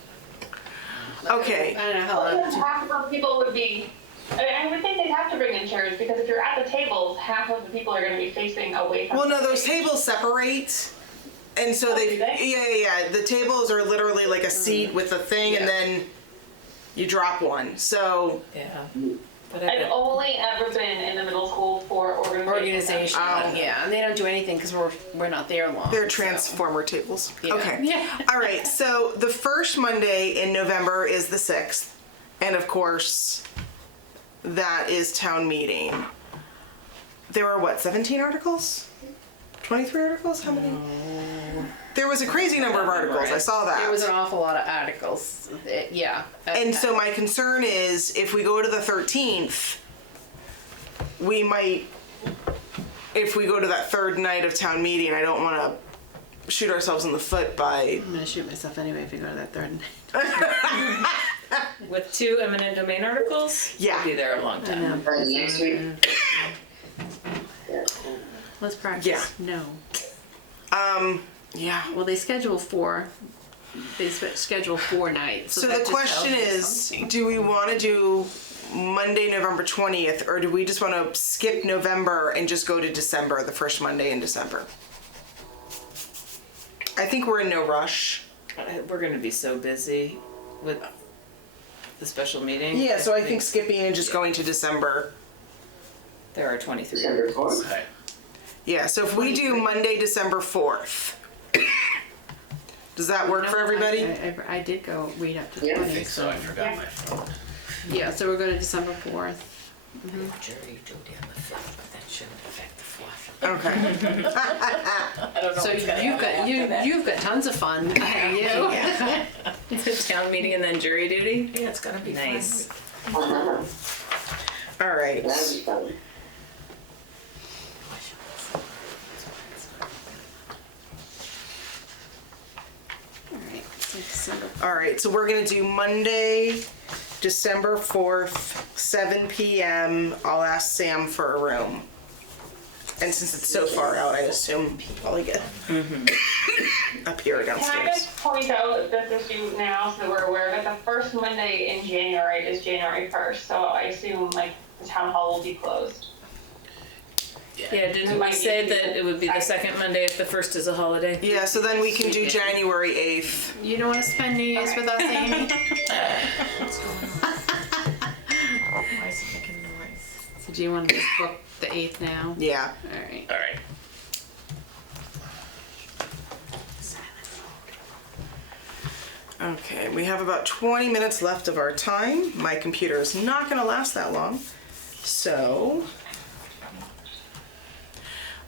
Okay. I don't know how long. Half of the people would be. I would think they'd have to bring in chairs because if you're at the tables, half of the people are going to be facing away from. Well, the no, those stage. tables separate. And so do they? yeah. The tables are literally like a seat with a thing, and Yeah. then you drop one. So Yeah. But I've only ever been in the middle school for Organization, Oh. yeah, and they don't do anything because we're not there long. they're so. transformer tables. Yeah. Okay. Yeah. All right. So the first Monday in November is the 6th, and of course, that is town meeting. There were what, 17 articles? 23 articles? How many? There was a crazy number of articles. I saw that. There was an awful lot of articles. Yeah. And so my concern is if we go to the 13th, we might, if we go to that third night of town meeting, I don't want to shoot ourselves in the foot by. I'm gonna shoot myself anyway if you go to that third night. with 2 eminent domain articles, Yeah. we'll be there a long time. Right, next week. Let's practice. Yeah. No. Yeah. Well, they schedule 4. They schedule 4 nights. So that the just question tells you is, something. do we want to do Monday, November 20th, or do we just want to skip November and just go to December, the first Monday in December? I think we're in no rush. We're gonna be so busy with the special meeting. Yeah, so I think skipping and just going to December. There are 23 December articles. 4th. Okay. Yeah, so if we do Monday, December 4th, does that work for everybody? I did go read up to Yeah. I 20. I think so, I forgot my phone. Yeah, so we're going to December 4th. Jury duty on the 5th, but that shouldn't affect the 4th. Okay. I don't know. So you've got tons of fun ahead of you. Yeah. It's a town meeting and then jury duty. Yeah, it's gonna be Nice. fun. All right. That'd be fun. All right, so December. All right, so we're gonna do Monday, December 4th, 7 p.m. I'll ask Sam for a room. And since it's so far out, I assume probably get up here or Can I downstairs. just point out this issue now so that we're aware of it? The first Monday in January is January 1st, so I assume like the town hall will be closed. Yeah, didn't we say that it would be the second Monday if the first is a holiday? Yeah, so then we can do January 8th. You don't want to spend New Year's with us, Amy? What's going on? Why is it making noise? So do you want to just book the 8th now? Yeah. All right. All right. Okay, we have about 20 minutes left of our time. My computer is not gonna last that long. So,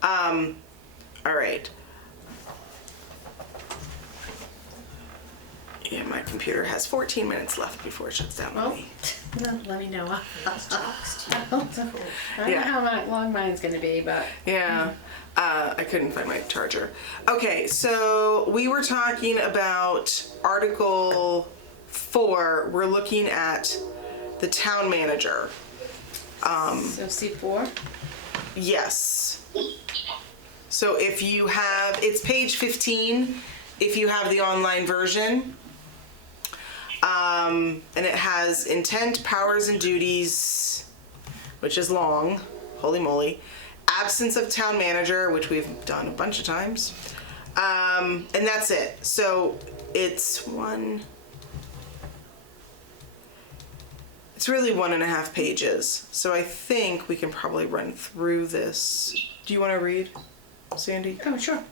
all right. Yeah, my computer has 14 minutes left before it shuts down on me. Let me know. I Yeah. don't know how long mine's going to be, but Yeah, I couldn't find my charger. Okay, so we were talking about Article 4. We're looking at the town manager. so C4. Yes. So if you have, it's page 15, if you have the online version. And it has intent, powers, and duties, which is long, holy moly. Absence of town manager, which we've done a bunch of times. And that's it. So it's really 1.5 pages. So I think we can probably run through this. Do you want to read, Sandy? Oh, sure.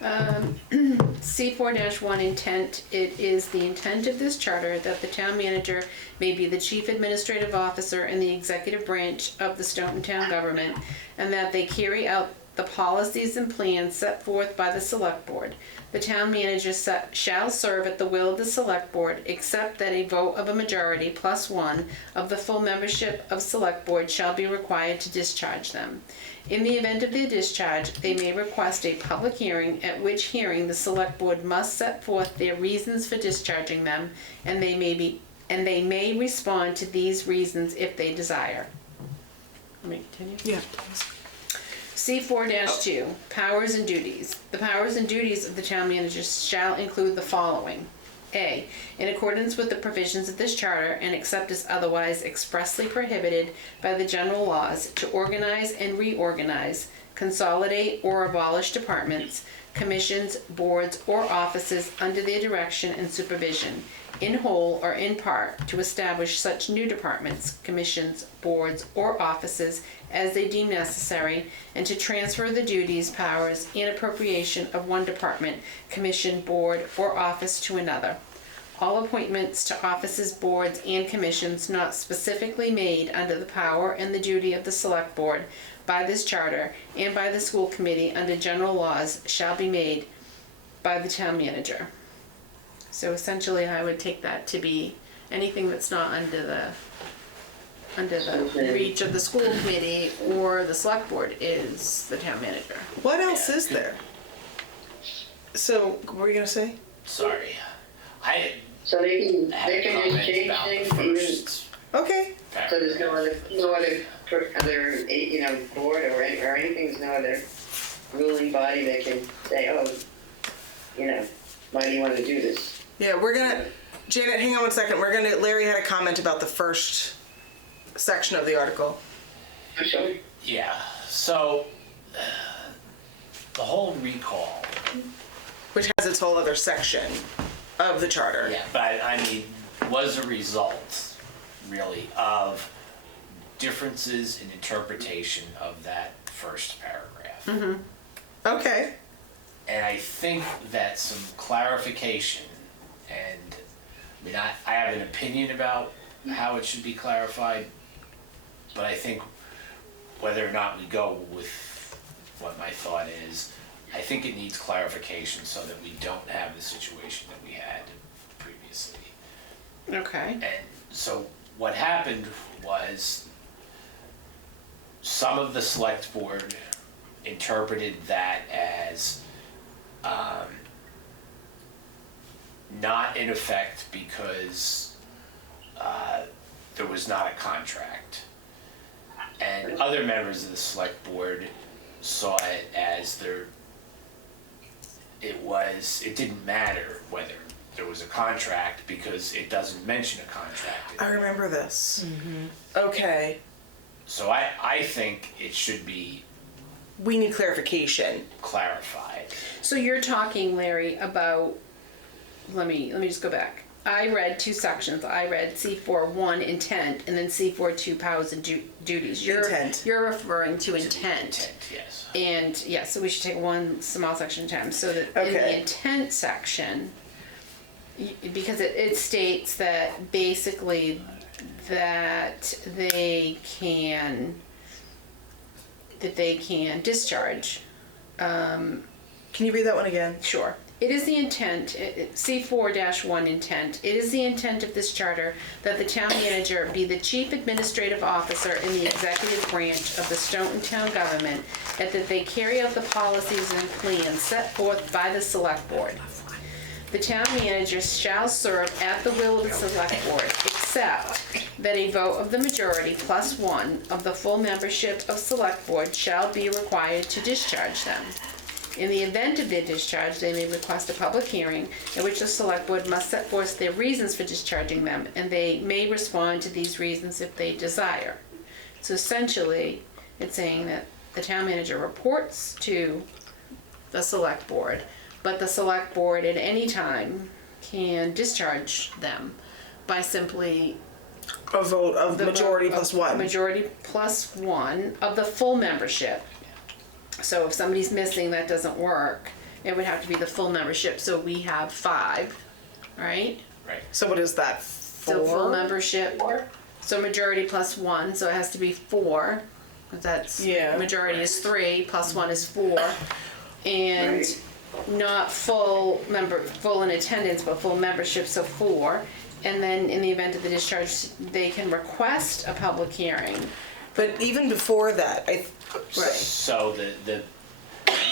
C4-1 intent. It is the intent of this charter that the town manager may be the chief administrative officer in the executive branch of the Stoughton town government, and that they carry out the policies and plans set forth by the select board. The town manager shall serve at the will of the select board, except that a vote of a majority plus one of the full membership of select board shall be required to discharge them. In the event of their discharge, they may request a public hearing, at which hearing the select board must set forth their reasons for discharging them, and they may respond to these reasons if they desire. Let me continue. Yeah. C4-2, powers and duties. The powers and duties of the town manager shall include the following. A, in accordance with the provisions of this charter and except as otherwise expressly prohibited by the general laws, to organize and reorganize, consolidate or abolish departments, commissions, boards, or offices under their direction and supervision, in whole or in part, to establish such new departments, commissions, boards, or offices as they deem necessary, and to transfer the duties, powers, and appropriation of one department, commission, board, or office to another. All appointments to offices, boards, and commissions not specifically made under the power and the duty of the select board by this charter and by the school committee under general laws shall be made by the town manager. So essentially, I would take that to be anything that's not under the reach of the school committee or the select board is the town manager. What else is there? So, what were you gonna say? Sorry. I So they can had just comments change about the things even, first Okay. so there's no other board or anything, there's no other ruling body that can say, oh, why do you want to do this? Yeah, we're gonna, Janet, hang on one second. Larry had a comment about the first section of the article. I'm sorry. Yeah, so the whole recall, Which has its whole other section of the charter. yeah, but I mean, was a result really of differences in interpretation of that first paragraph. Okay. And I think that some clarification, and I mean, I have an opinion about how it should be clarified, but I think whether or not we go with what my thought is, I think it needs clarification so that we don't have the situation that we had previously. Okay. And so what happened was some of the select board interpreted that as not in effect because there was not a contract. And other members of the select board saw it as it didn't matter whether there was a contract because it doesn't mention a contract. I remember this. Okay. So I think it should be We need clarification. clarified. So you're talking, Larry, about, let me just go back. I read two sections. I read C4:1 intent and then C4:2 powers and duties. Intent. You're referring to intent. Intent, yes. And yeah, so we should take one small section at a time. So that in the Okay. intent section, because it states that basically that they can discharge. Can you read that one again? Sure. It is the intent, C4-1 intent, it is the intent of this charter that the town manager be the chief administrative officer in the executive branch of the Stoughton town government, and that they carry out the policies and plans set forth by the select board. The town manager shall serve at the will of the select board, except that a vote of the majority plus one of the full membership of select board shall be required to discharge them. In the event of their discharge, they may request a public hearing in which the select board must set forth their reasons for discharging them, and they may respond to these reasons if they desire. So essentially, it's saying that the town manager reports to the select board, but the select board at any time can discharge them by simply A vote of the majority vote plus of one. Majority plus one of the full membership. So if somebody's missing, that doesn't work. It would have to be the full membership. So we have 5, right? Right. So what is that? So full 4? membership. So majority plus 1, so it has to be 4. 'Cause that's Yeah. majority is 3 plus 1 is 4, and not full in attendance, but full membership, so 4. And then in the event of the discharge, they can request a public hearing. But even before that, So the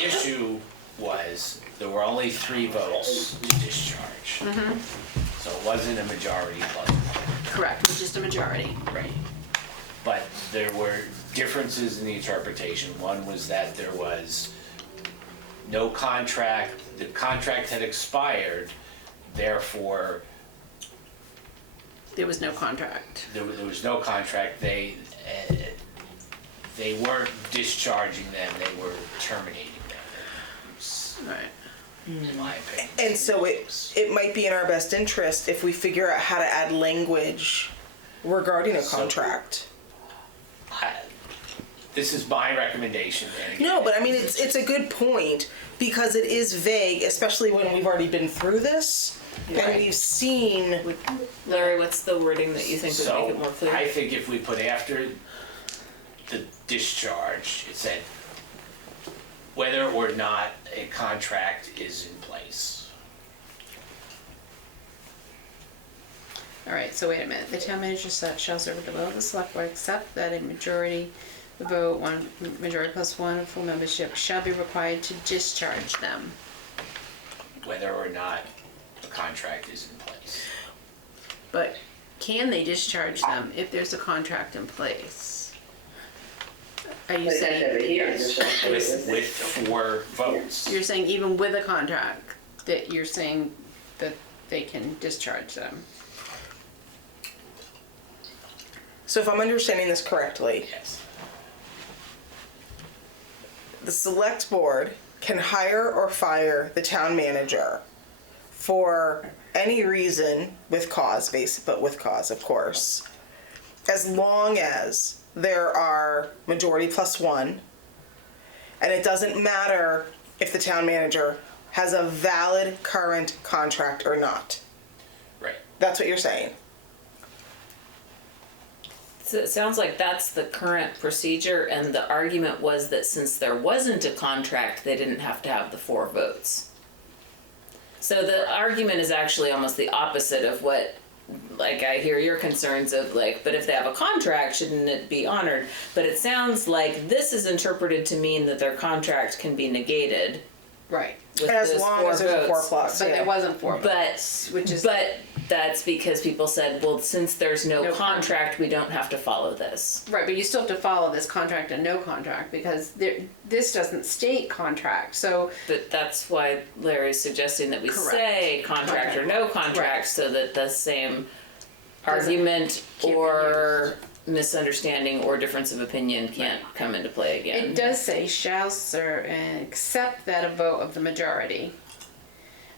issue was there were only 3 votes to discharge. So it wasn't a majority plus one. Correct, it was just a majority. Right. But there were differences in the interpretation. One was that there was no contract, the contract had expired, therefore There was no contract. there was no contract. They weren't discharging them, they were terminating them, Right. in my opinion. and so it might be in our best interest if we figure out how to add language regarding a contract. This is my recommendation. And again, No, but I mean, it's a good point because it is vague, especially when we've already been through this and we've seen. Larry, what's the wording that you think would make it more So clear? I think if we put after the discharge, it said whether or not a contract is in place. All right, so wait a minute. The town manager shall serve at the will of the select board, except that a majority vote, majority plus 1 of full membership shall be required to discharge them. Whether or not a contract is in place. But can they discharge them if there's a contract in place? Are you But that's saying, over here. With 4 votes. you're saying even with a contract, that you're saying that they can discharge them? So if I'm understanding this correctly, Yes. the select board can hire or fire the town manager for any reason with cause, but with cause, of course, as long as there are majority plus one, and it doesn't matter if the town manager has a valid current contract or not. Right. That's what you're saying. So it sounds like that's the current procedure, and the argument was that since there wasn't a contract, they didn't have to have the 4 votes. So the argument is actually almost the opposite of what, like, I hear your concerns of, like, but if they have a contract, shouldn't it be honored? But it sounds like this is interpreted to mean that their contract can be negated Right. with As those long 4 as there's a 4 votes. plus. But yeah. there wasn't 4 But, votes, which is but that's because people said, well, since there's no No contract, we don't have to follow this. right. But you still have to follow this contract and no contract because this doesn't state contract. So But that's why Larry's suggesting that we Correct. say contract or no contract, Right. so that the same Doesn't- argument can't be or misunderstanding or difference of opinion can't come into play again. it does say shall sir accept that a vote of the majority.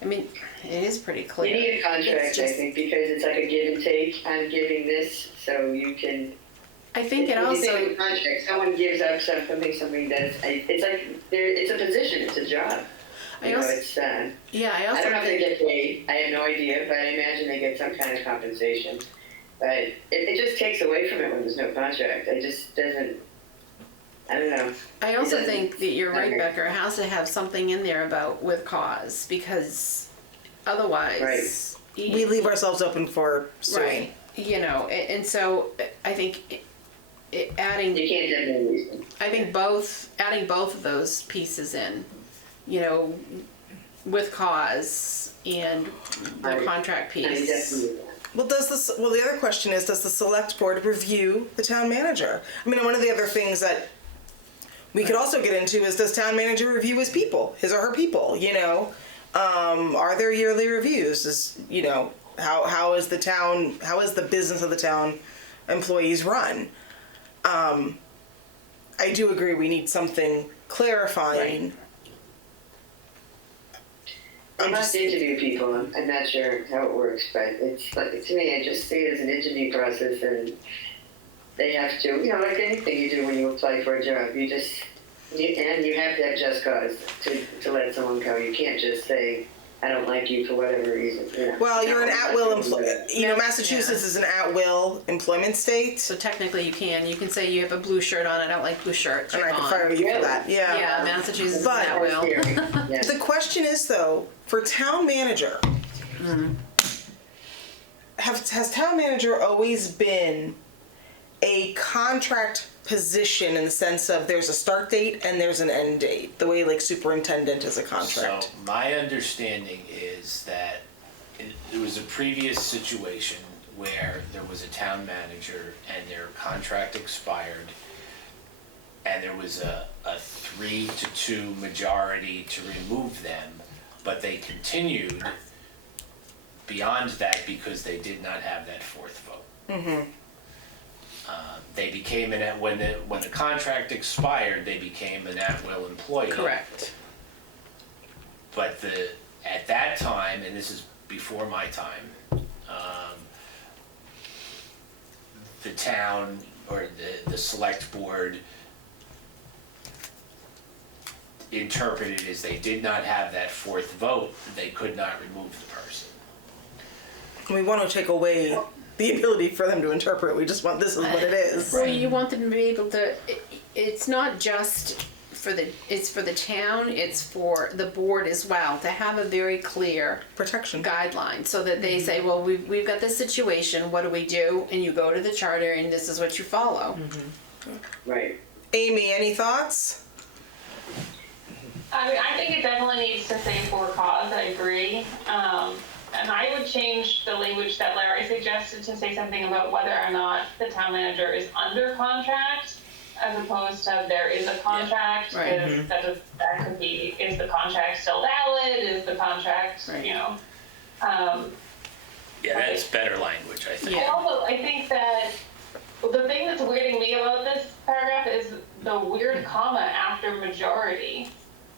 I mean, it is pretty You clear. need a contract, It's just- I think, because it's like a give and take. I'm giving this, so you can. I think it When you think also. of a contract, someone gives up something that's. It's like it's a position. It's a job. I You know, also- it's. Yeah, I I also don't know if they think. get paid. I have no idea, but I imagine they get some kind of compensation. But it just takes away from it when there's no contract. It just doesn't. I don't know. I also It think that you're right, Okay. Becker. It has to have something in there about with cause because otherwise, Right. We leave ourselves open for suing. right. You know, and so I think adding. You can't have no reason. I think adding both of those pieces in, you know, with cause and the Right. contract I piece. definitely. Well, the other question is, does the select board review the town manager? I mean, one of the other things that we could also get into is, does town manager review his people, his or her people, you know? Are there yearly reviews? How is the business of the town employees run? I do agree we need something clarifying. They must interview people. I'm not sure how it works, but it's like, to me, I just see it as an interview process, and they have to, like anything you do when you apply for a job, you have to have just cause to let someone go. You can't just say, I don't like you for whatever reason. Well, you're an at-will employee. Massachusetts is an at-will employment state, So technically you can say you have a blue shirt on, I don't like blue shirts, and you're I can gone. fire you for that. Yeah, Massachusetts But- is that will. Yes. The question is, though, for town manager, has town manager always been a contract position in the sense of there's a start date and there's an end date, the way like superintendent is a contract? So my understanding is that it was a previous situation where there was a town manager and their contract expired, and there was a 3-2 majority to remove them, but they continued beyond that because they did not have that 4th vote. They became when the contract expired, they became an at-will employee. Correct. But at that time, and this is before my time, the town or the select board interpreted as they did not have that 4th vote, they could not remove the person. We want to take away the ability for them to interpret. We just want this is what it is. Well, you want them to be able to, it's not just it's for the town, it's for the board as well, to have a very clear Protection. guideline so that they say, well, we've got this situation, what do we do? And you go to the charter and this is what you follow. Right. Amy, any thoughts? I mean, I think it definitely needs to say for cause, I agree. And I would change the language that Larry suggested to say something about whether or not the town manager is under contract, as opposed to there is a contract. Right. Because that could be, is the contract still valid? Is the contract, Right. Yeah, Yeah, that's better language, I think. I think that the the weird comma after majority?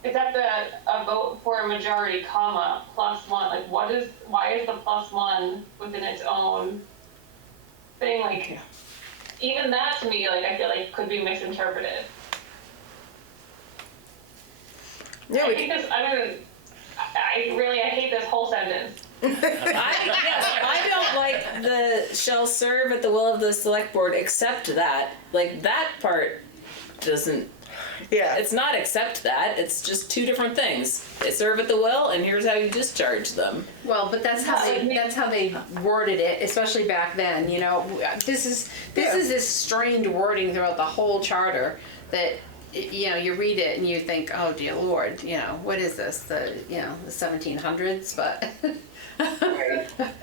Is that a vote for a majority comma +1? Like why is the +1 within its own thing? Like even that to me, like I feel like could be misinterpreted. Yeah, I think this, I hate this whole sentence. I don't like the shall serve at the will of the select board except that. Like that part doesn't, yeah. it's not except that, it's just two different things. They serve at the will and here's how you discharge them. Well, but that's how they worded it, especially back then. You know, this is this strained wording throughout the whole charter that, you know, you read it and you think, oh dear Lord, you know, what is this? The 1700s, but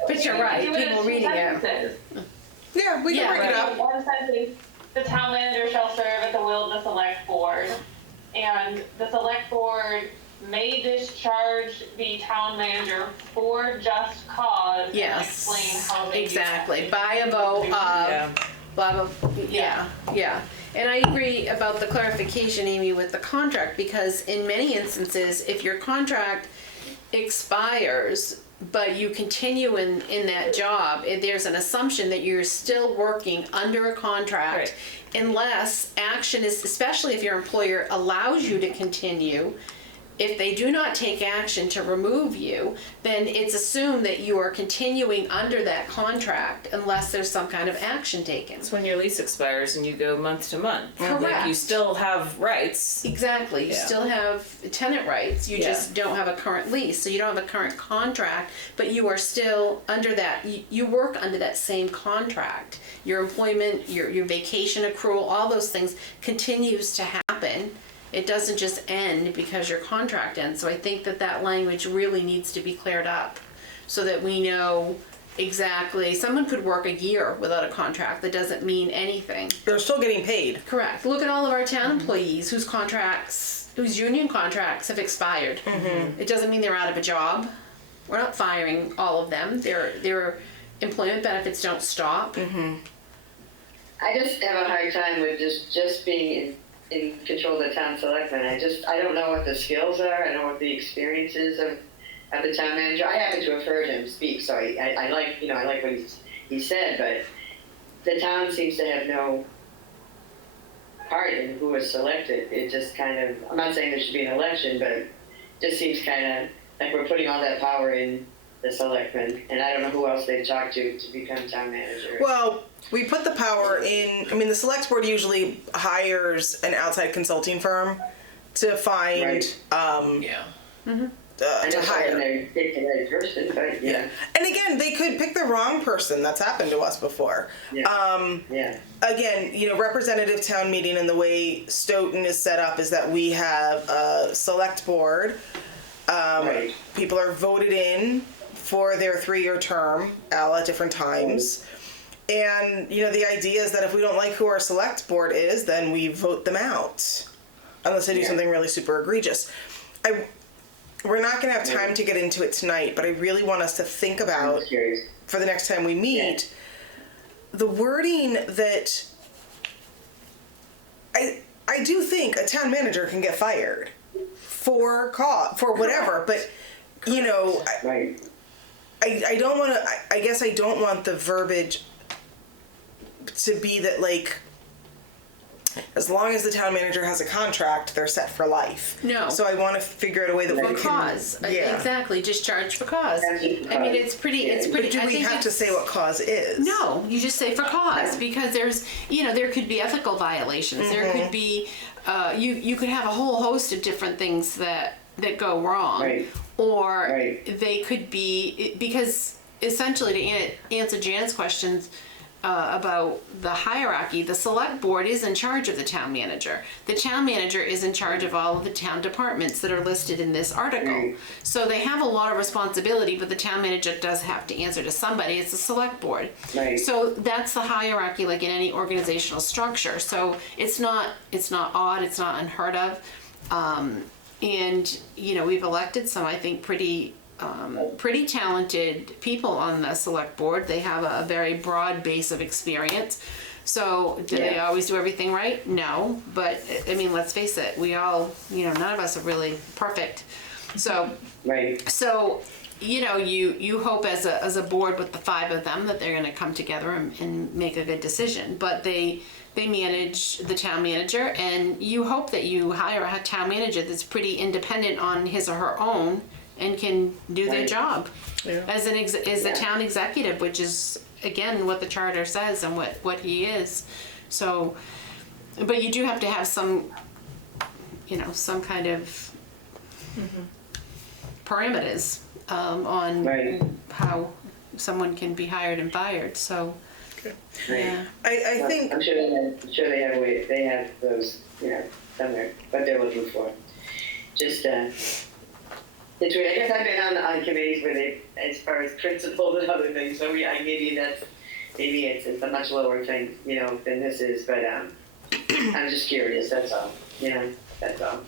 but you're right. People reading it. Yeah, we can break it up. One sentence, the town manager shall serve at the will of the select board, and the select board may discharge the town manager for just cause. Yes, and explain how they exactly. do that. By a vote of blah blah. Yeah. And I agree about the clarification, Amy, with the contract, because in many instances, if your contract expires, but you continue in that job, there's an assumption that you're still working under a contract, unless action is, especially if your employer allows you to continue. If they do not take action to remove you, then it's assumed that you are continuing under that contract unless there's some kind of action taken. It's when your lease expires and you go month to month. Correct. Like you still have rights. Exactly. You Yeah. still have tenant rights. You Yeah. just don't have a current lease. So you don't have a current contract, but you are still under that. You work under that same contract. Your employment, your vacation accrual, all those things continues to happen. It doesn't just end because your contract ends. So I think that language really needs to be cleared up so that we know exactly. Someone could work a year without a contract. That doesn't mean anything. They're still getting paid. Correct. Look at all of our town employees whose union contracts have expired. It doesn't mean they're out of a job. We're not firing all of them. Their employment benefits don't stop. I just have a hard time with just being in control of the town selectmen. I don't know what the skills are. I don't know what the experience is of the town manager. I happen to have heard him speak, so I like what he said, but the town seems to have no part in who is selected. It just kind of, I'm not saying there should be an election, but it just seems kind of like we're putting all that power in the selectmen, and I don't know who else they've talked to become town manager. Well, we put the power in, the select board usually hires an outside consulting firm to find, Right. to hire. They're picking the right person, but yeah. And again, they could pick the wrong person. That's happened to us before. Yeah. Again, representative town meeting and the way Stoughton is set up is that we have a select board. Right. People are voted in for their 3-year term at different times. And, the idea is that if we don't like who our select board is, then we vote them out. Unless they do something really super egregious. We're not going to have time to get into it tonight, but I really want us to think about, for the next time we meet, the wording that I do think a town manager can get fired for whatever, but, Right. I don't want to, I guess I don't want the verbiage to be that, as long as the town manager has a contract, they're set for life. No. So I want to figure out a way that we can... Cause. Yeah. Exactly. Discharge for cause. It's pretty... But do we have to say what cause is? No, you just say for cause, because there's, there could be ethical violations. There could be, you could have a whole host of different things that go wrong. Right. Or Right. they could be, because essentially to answer Jan's questions about the hierarchy, the select board is in charge of the town manager. The town manager is in charge of all of the town departments that are listed in this article. Right. So they have a lot of responsibility, but the town manager does have to answer to somebody. It's the select board. Right. So that's the hierarchy, like in any organizational structure. So it's not odd, it's not unheard of. And we've elected some, I think, pretty talented people on the select board. They have a very broad base of experience. So do they Yeah. always do everything right? No, but I mean, let's face it, we all, none of us are really perfect. So, Right. so, you hope as a board with the 5 of them that they're gonna come together and make a good decision, but they manage the town manager, and you hope that you hire a town manager that's pretty independent on his or her own and can do their Right. job Yeah. as the town executive, which is again what the charter says and what he is. So, but you do have to have some kind of parameters on Right. how someone can be hired and fired. So, yeah. I think, I'm sure they have ways. They have those, somewhere. What they're looking for. Just it's weird. I guess I've been on committees where they, as far as principals and other things. So maybe it's a much lower thing, than this is. But I'm just curious. That's all. That's all.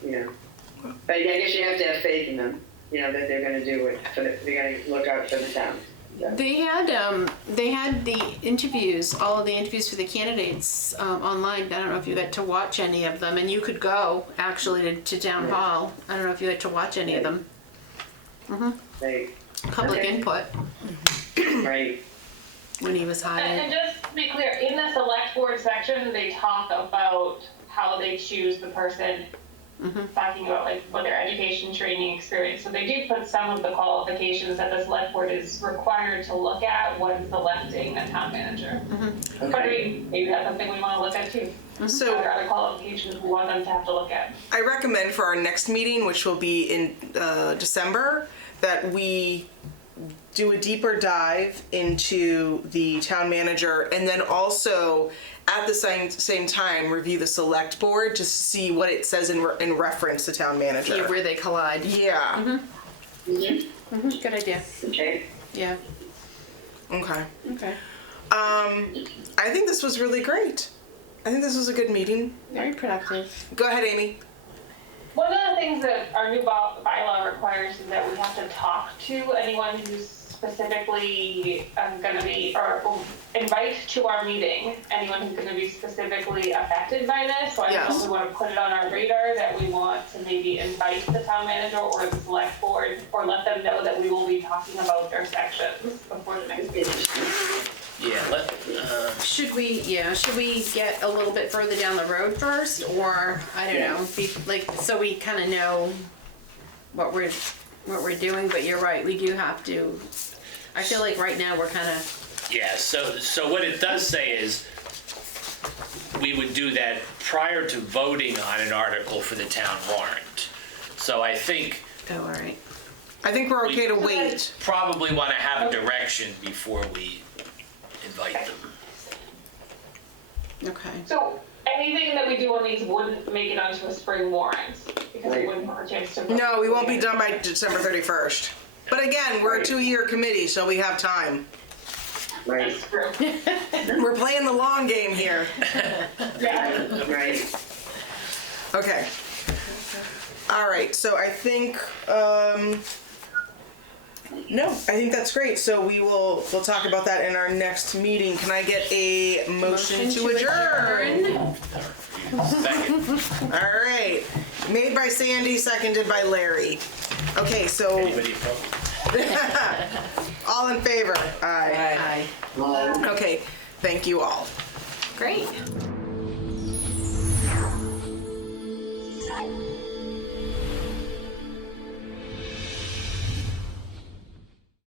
But I guess you have to have faith in them. That they're going to do it. They're going to look out for the town. So. They had the interviews, all of the interviews for the candidates online. I don't know if you got to watch any of them, and you could go actually to town hall. I don't know if you had to watch any of them. Right. Public Okay. input Right. when he was And hired. just to be clear, in the select board section, they talk about how they choose the person, talking about like what their education, training, experience. So they do put some of the qualifications that the select board is required to look at when selecting a town manager. But I mean, maybe that's something we want to look at too. so What are other qualifications we want them to have to look at? I recommend for our next meeting, which will be in December, that we do a deeper dive into the town manager, and then also at the same time review the select board to see what it says in reference to town manager. Yeah, where they collide. Yeah. Good idea. Okay. Yeah. Okay. Okay. I think this was really great. I think this was a good meeting. Very productive. Go ahead, Amy. One of the things that our new bylaw requires is that we have to talk to anyone who's specifically going to be, or invite to our meeting anyone who's going to be specifically affected by this. So I don't know if we want to put it on our radar that we want to maybe invite the town manager or the select board, or let them know that we will be talking about their sections before the next meeting. Yeah, Should we get a little bit further down the road first, or I don't know, so we kind of know what we're doing? But you're right, we do have to. I feel like right now we're kind of. yeah, so what it does say is we would do that prior to voting on an article for the town warrant. So I think Oh, all right. I think we're okay to wait. probably want to have a direction before we invite them. Okay. So anything that we do on these wouldn't make it onto a spring warrant because we wouldn't have a chance to vote. No, we won't be done by December 31st. But again, we're a 2-year committee, so we have time. Right. That's true. We're playing the long game here. Yeah. Right. Okay. All right, so I think, no, I think that's great. So we'll talk about that in our next meeting. Can I get a motion to adjourn? Second. All right. Made by Sandy, seconded by Larry. Okay, so Anybody opposed? all in favor? Aye. Aye. Okay, thank you all. Great.